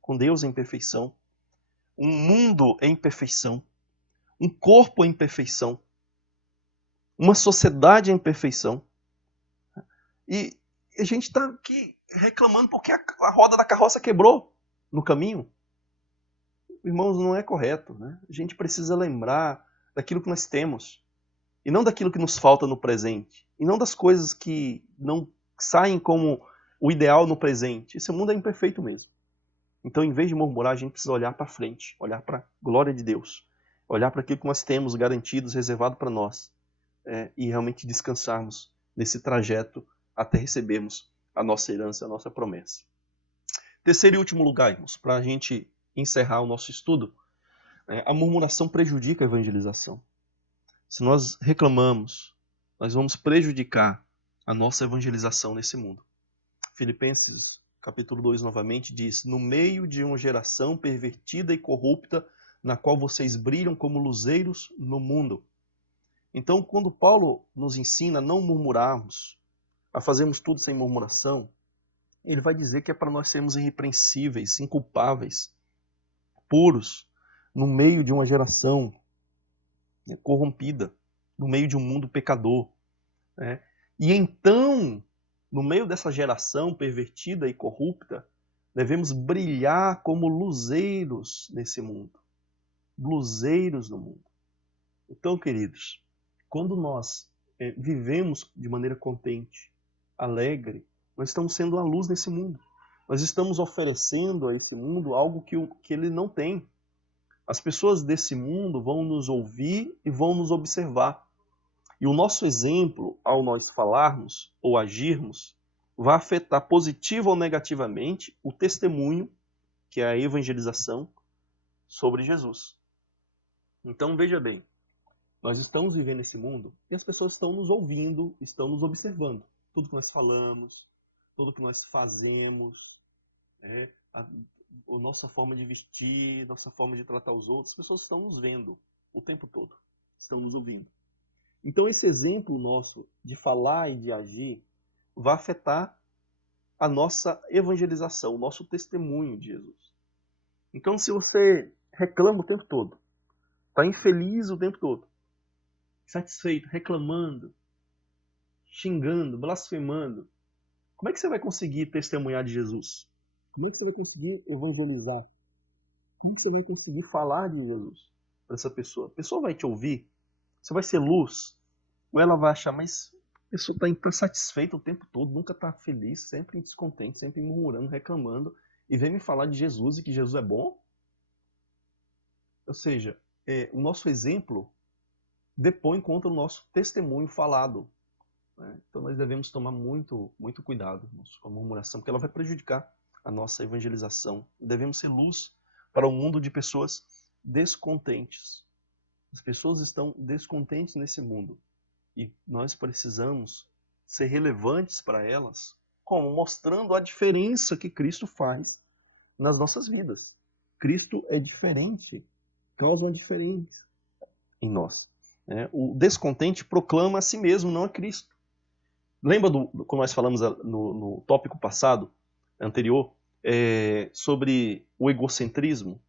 com Deus em perfeição, um mundo em perfeição, um corpo em perfeição, uma sociedade em perfeição. E a gente está aqui reclamando porque a roda da carroça quebrou no caminho. Irmãos, não é correto. Né? A gente precisa lembrar daquilo que nós temos, e não daquilo que nos falta no presente, e não das coisas que não saem como o ideal no presente. Esse mundo é imperfeito mesmo. Então, em vez de murmurar, a gente precisa olhar para frente, olhar para a glória de Deus, olhar para aquilo que nós temos garantidos, reservado para nós, e realmente descansarmos nesse trajeto até recebermos a nossa herança, a nossa promessa. Terceiro e último lugar, irmãos, para a gente encerrar o nosso estudo, a murmuração prejudica a evangelização. Se nós reclamamos, nós vamos prejudicar a nossa evangelização nesse mundo. Filipenses, capítulo 2, novamente, diz: no meio de uma geração pervertida e corrupta, na qual vocês brilham como luzeiros no mundo. Então, quando Paulo nos ensina a não murmurarmos, a fazermos tudo sem murmuração, ele vai dizer que é para nós sermos irrepreensíveis, inculpáveis, puros, no meio de uma geração corrompida, no meio de um mundo pecador. E então, no meio dessa geração pervertida e corrupta, devemos brilhar como luzeiros nesse mundo. Luzeiros no mundo. Então, queridos, quando nós vivemos de maneira contente, alegre, nós estamos sendo a luz nesse mundo. Nós estamos oferecendo a esse mundo algo que ele não tem. As pessoas desse mundo vão nos ouvir e vão nos observar. E o nosso exemplo, ao nós falarmos ou agirmos, vai afetar positivo ou negativamente o testemunho, que é a evangelização, sobre Jesus. Então, veja bem, nós estamos vivendo esse mundo e as pessoas estão nos ouvindo, estão nos observando. Tudo que nós falamos, tudo que nós fazemos, a nossa forma de vestir, nossa forma de tratar os outros, as pessoas estão nos vendo o tempo todo, estão nos ouvindo. Então esse exemplo nosso de falar e de agir vai afetar a nossa evangelização, o nosso testemunho de Jesus. Então se você reclama o tempo todo, está infeliz o tempo todo, insatisfeito, reclamando, xingando, blasfemando, como é que você vai conseguir testemunhar de Jesus? Como é que você vai conseguir evangelizar? Como é que você vai conseguir falar de Jesus para essa pessoa? A pessoa vai te ouvir? Você vai ser luz? Ou ela vai achar, mas a pessoa está insatisfeita o tempo todo, nunca está feliz, sempre descontente, sempre murmurando, reclamando, e vem me falar de Jesus e que Jesus é bom? Ou seja, o nosso exemplo depõe contra o nosso testemunho falado. Então nós devemos tomar muito, muito cuidado com a murmuração, porque ela vai prejudicar a nossa evangelização. Devemos ser luz para um mundo de pessoas descontentes. As pessoas estão descontentes nesse mundo e nós precisamos ser relevantes para elas, como? Mostrando a diferença que Cristo faz nas nossas vidas. Cristo é diferente, causa uma diferença em nós. O descontente proclama a si mesmo, não a Cristo. Lembra como nós falamos no tópico passado, anterior, sobre o egocentrismo?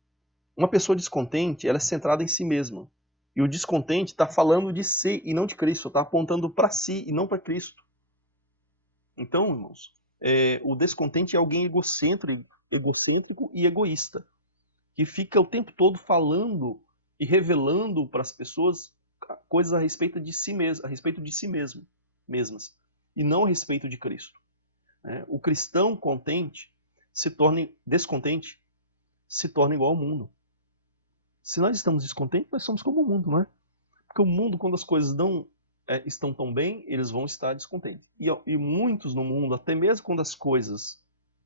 Uma pessoa descontente, ela é centrada em si mesma. E o descontente está falando de si e não de Cristo, está apontando para si e não para Cristo. Então, irmãos, o descontente é alguém egocêntrico e egoísta, que fica o tempo todo falando e revelando para as pessoas coisas a respeito de si mesmas, e não a respeito de Cristo. O cristão descontente se torna igual ao mundo. Se nós estamos descontentes, nós somos como o mundo, não é? Porque o mundo, quando as coisas não estão tão bem, eles vão estar descontentes. E muitos no mundo, até mesmo quando as coisas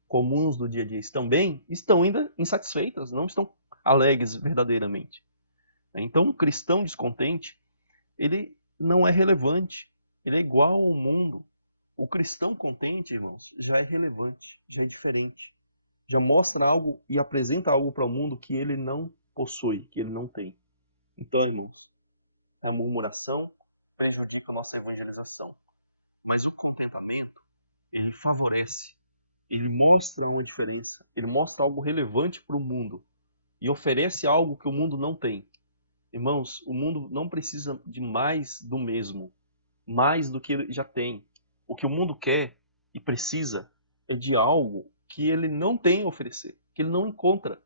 comuns do dia a dia estão bem, estão ainda insatisfeitas, não estão alegres verdadeiramente. Então, um cristão descontente, ele não é relevante, ele é igual ao mundo. O cristão contente, irmãos, já é relevante, já é diferente. Já mostra algo e apresenta algo para o mundo que ele não possui, que ele não tem. Então, irmãos, a murmuração prejudica a nossa evangelização. Mas o contentamento, ele favorece, ele mostra uma diferença, ele mostra algo relevante para o mundo e oferece algo que o mundo não tem. Irmãos, o mundo não precisa de mais do mesmo, mais do que ele já tem. O que o mundo quer e precisa é de algo que ele não tem a oferecer, que ele não encontra.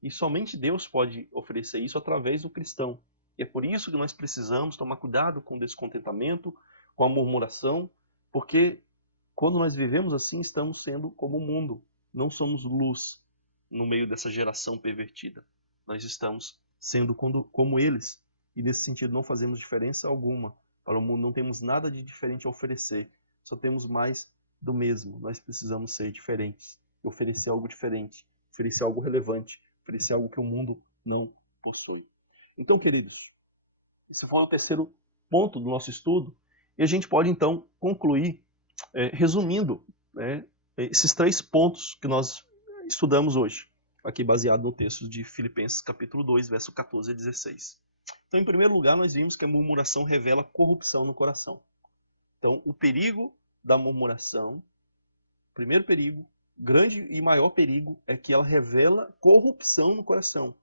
E somente Deus pode oferecer isso através do cristão. E é por isso que nós precisamos tomar cuidado com o descontentamento, com a murmuração, porque quando nós vivemos assim, estamos sendo como o mundo, não somos luz. no meio dessa geração pervertida. Nós estamos sendo como eles, e nesse sentido não fazemos diferença alguma para o mundo, não temos nada de diferente a oferecer, só temos mais do mesmo. Nós precisamos ser diferentes, oferecer algo diferente, oferecer algo relevante, oferecer algo que o mundo não possui. Então, queridos, esse foi o terceiro ponto do nosso estudo, e a gente pode então concluir resumindo, né, esses 3 pontos que nós estudamos hoje, aqui baseado no texto de Filipenses capítulo 2, verso 14 a 16. Então, em primeiro lugar, nós vimos que a murmuração revela corrupção no coração. Então, o perigo da murmuração, o primeiro perigo, grande e maior perigo, é que ela revela corrupção no coração.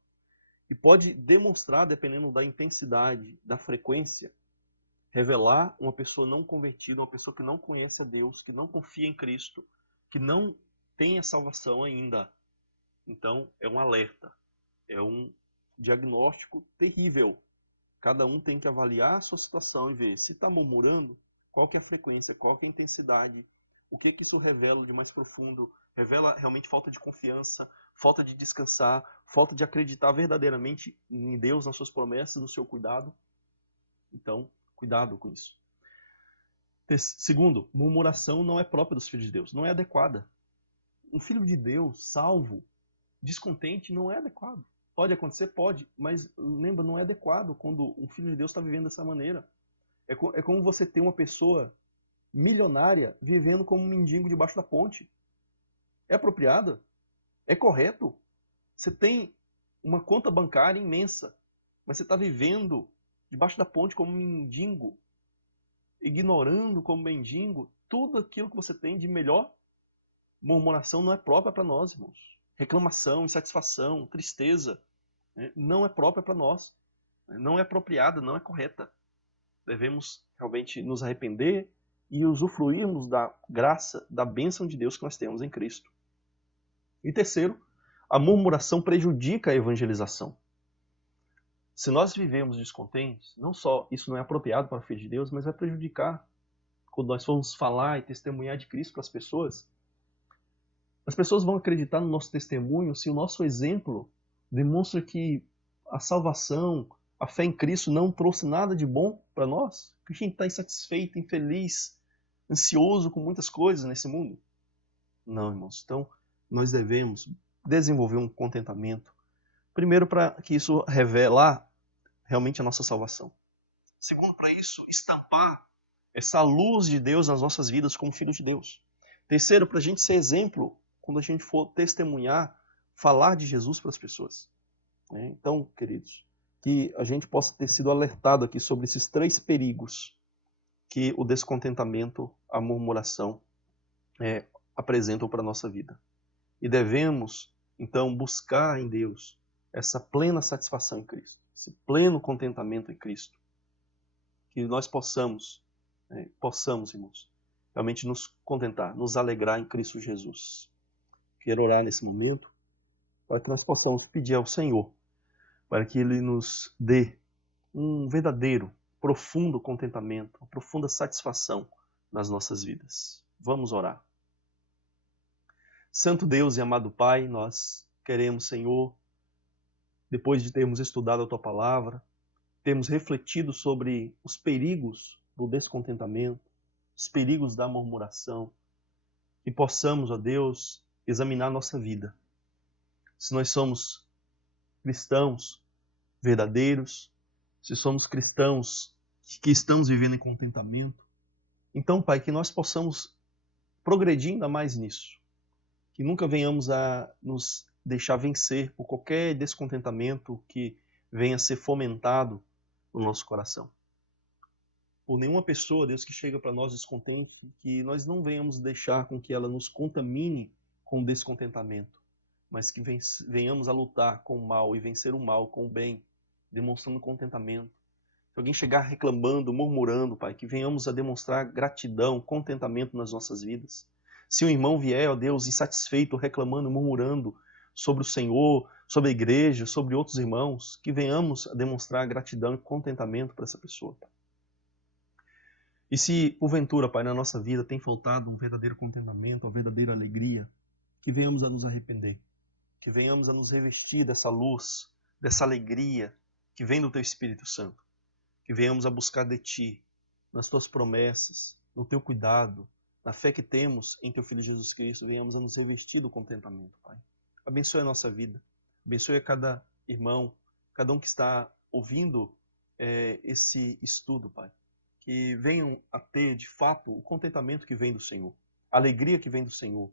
E pode demonstrar, dependendo da intensidade, da frequência, revelar uma pessoa não convertida, uma pessoa que não conhece a Deus, que não confia em Cristo, que não tem a salvação ainda. Então, é um alerta, é um diagnóstico terrível. Cada um tem que avaliar a sua situação e ver se está murmurando, qual que é a frequência, qual que é a intensidade, o que isso revela de mais profundo. Revela realmente falta de confiança, falta de descansar, falta de acreditar verdadeiramente em Deus, nas suas promessas, no seu cuidado. Então, cuidado com isso. Segundo, murmuração não é própria dos filhos de Deus, não é adequada. Um filho de Deus, salvo, descontente, não é adequado. Pode acontecer? Pode, mas lembra, não é adequado quando um filho de Deus está vivendo dessa maneira. É como você ter uma pessoa milionária vivendo como um mendigo debaixo da ponte. É apropriado? É correto? Você tem uma conta bancária imensa, mas você está vivendo debaixo da ponte como um mendigo, ignorando como mendigo tudo aquilo que você tem de melhor. Murmuração não é própria para nós, irmãos. Reclamação, insatisfação, tristeza, né, não é própria para nós. Não é apropriada, não é correta. Devemos realmente nos arrepender e usufruirmos da graça, da bênção de Deus que nós temos em Cristo. E terceiro, a murmuração prejudica a evangelização. Se nós vivemos descontentes, não só isso não é apropriado para o Filho de Deus, mas vai prejudicar quando nós formos falar e testemunhar de Cristo para as pessoas. As pessoas vão acreditar no nosso testemunho se o nosso exemplo demonstra que a salvação, a fé em Cristo não trouxe nada de bom para nós, que a gente está insatisfeito, infeliz, ansioso com muitas coisas nesse mundo. Não, irmãos. Então, nós devemos desenvolver um contentamento. Primeiro, para que isso revelar realmente a nossa salvação. Segundo, para isso, estampar essa luz de Deus nas nossas vidas como filhos de Deus. Terceiro, para a gente ser exemplo quando a gente for testemunhar, falar de Jesus para as pessoas. Então, queridos, que a gente possa ter sido alertado aqui sobre esses 3 perigos que o descontentamento, a murmuração apresentam para a nossa vida. E devemos, então, buscar em Deus essa plena satisfação em Cristo, esse pleno contentamento em Cristo. Que nós possamos, irmãos, realmente nos contentar, nos alegrar em Cristo Jesus. Quero orar nesse momento para que nós possamos pedir ao Senhor para que Ele nos dê um verdadeiro, profundo contentamento, uma profunda satisfação nas nossas vidas. Vamos orar. Santo Deus e amado Pai, nós queremos, Senhor, depois de termos estudado a Tua Palavra, termos refletido sobre os perigos do descontentamento, os perigos da murmuração, e possamos, ó Deus, examinar nossa vida. Se nós somos cristãos verdadeiros, se somos cristãos que estamos vivendo em contentamento, então, Pai, que nós possamos progredir ainda mais nisso. Que nunca venhamos a nos deixar vencer por qualquer descontentamento que venha a ser fomentado no nosso coração. Por nenhuma pessoa, Deus, que chega para nós descontente, que nós não venhamos deixar com que ela nos contamine com o descontentamento, mas que venhamos a lutar com o mal e vencer o mal com o bem, demonstrando contentamento. Se alguém chegar reclamando, murmurando, Pai, que venhamos a demonstrar gratidão, contentamento nas nossas vidas. Se um irmão vier, ó Deus, insatisfeito, reclamando, murmurando sobre o Senhor, sobre a igreja, sobre outros irmãos, que venhamos a demonstrar gratidão e contentamento para essa pessoa, Pai. E se, porventura, Pai, na nossa vida tem faltado um verdadeiro contentamento, uma verdadeira alegria, que venhamos a nos arrepender. que venhamos a nos revestir dessa luz, dessa alegria que vem do Teu Espírito Santo, que venhamos a buscar de Ti, nas Tuas promessas, no Teu cuidado, na fé que temos em Teu Filho Jesus Cristo, venhamos a nos revestir do contentamento, Pai. Abençoe a nossa vida, abençoe a cada irmão, cada um que está ouvindo esse estudo, Pai. Que venham a ter, de fato, o contentamento que vem do Senhor, a alegria que vem do Senhor.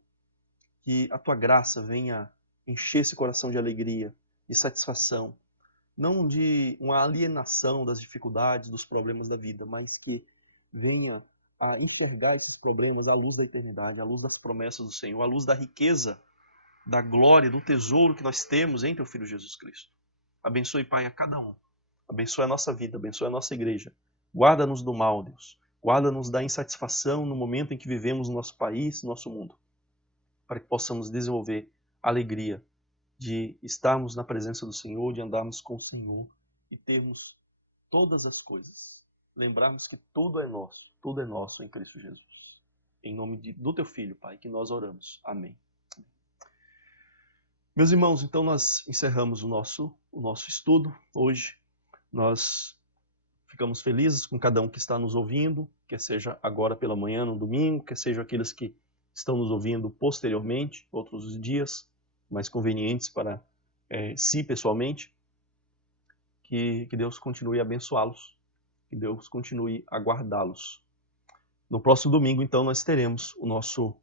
Que a Tua graça venha encher esse coração de alegria, de satisfação, não de uma alienação das dificuldades, dos problemas da vida, mas que venha a enxergar esses problemas à luz da eternidade, à luz das promessas do Senhor, à luz da riqueza, da glória, do tesouro que nós temos em Teu Filho Jesus Cristo. Abençoe, Pai, a cada um. Abençoe a nossa vida, abençoe a nossa igreja. Guarda-nos do mal, Deus. Guarda-nos da insatisfação no momento em que vivemos no nosso país, no nosso mundo. Para que possamos desenvolver a alegria de estarmos na presença do Senhor, de andarmos com o Senhor e termos todas as coisas. Lembrarmos que tudo é nosso em Cristo Jesus. Em nome do Teu Filho, Pai, que nós oramos. Amém. Meus irmãos, então nós encerramos o nosso estudo hoje. Nós ficamos felizes com cada um que está nos ouvindo, quer seja agora pela manhã, no domingo, quer seja aqueles que estão nos ouvindo posteriormente, outros dias mais convenientes para si pessoalmente. Que Deus continue a abençoá-los, que Deus continue a guardá-los. No próximo domingo, então, nós teremos o nosso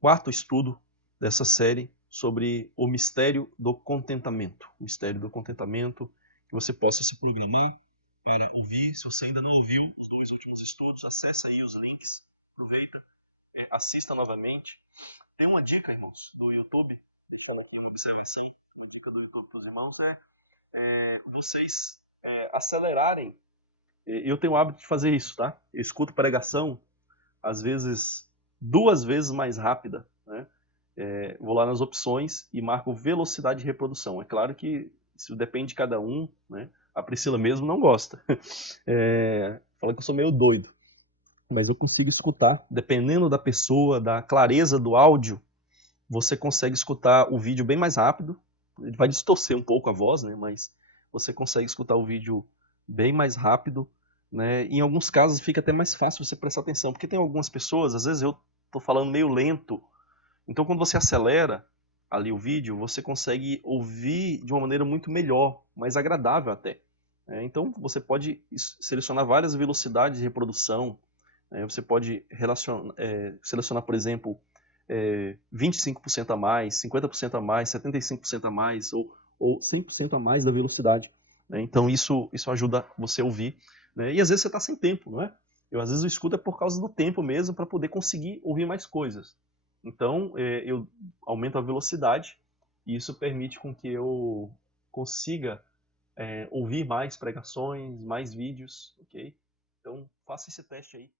quarto estudo dessa série sobre o mistério do contentamento. O mistério do contentamento, que você possa se programar para ouvir. Se você ainda não ouviu os 2 últimos estudos, acesse aí os links, aproveita, assista novamente. Tem uma dica, irmãos, do YouTube, deixando aqui uma observação, a dica do YouTube para os irmãos vocês acelerarem. Eu tenho o hábito de fazer isso, tá? Eu escuto pregação, às vezes, 2 vezes mais rápida, né? Vou lá nas opções e marco velocidade de reprodução. É claro que isso depende de cada um, né? A Priscila mesmo não gosta. Fala que eu sou meio doido. Mas eu consigo escutar, dependendo da pessoa, da clareza do áudio, você consegue escutar o vídeo bem mais rápido. Ele vai distorcer um pouco a voz, né? Mas você consegue escutar o vídeo bem mais rápido, né? Em alguns casos fica até mais fácil você prestar atenção, porque tem algumas pessoas, às vezes eu estou falando meio lento, então quando você acelera ali o vídeo, você consegue ouvir de uma maneira muito melhor, mais agradável até. Então você pode selecionar várias velocidades de reprodução, você pode selecionar, por exemplo, 25% a mais, 50% a mais, 75% a mais ou 100% a mais da velocidade. Então isso ajuda você a ouvir. E às vezes você está sem tempo, não é? Às vezes eu escuto por causa do tempo mesmo, para poder conseguir ouvir mais coisas. Então eu aumento a velocidade e isso permite com que eu consiga ouvir mais pregações, mais vídeos, ok? Então faça esse teste aí.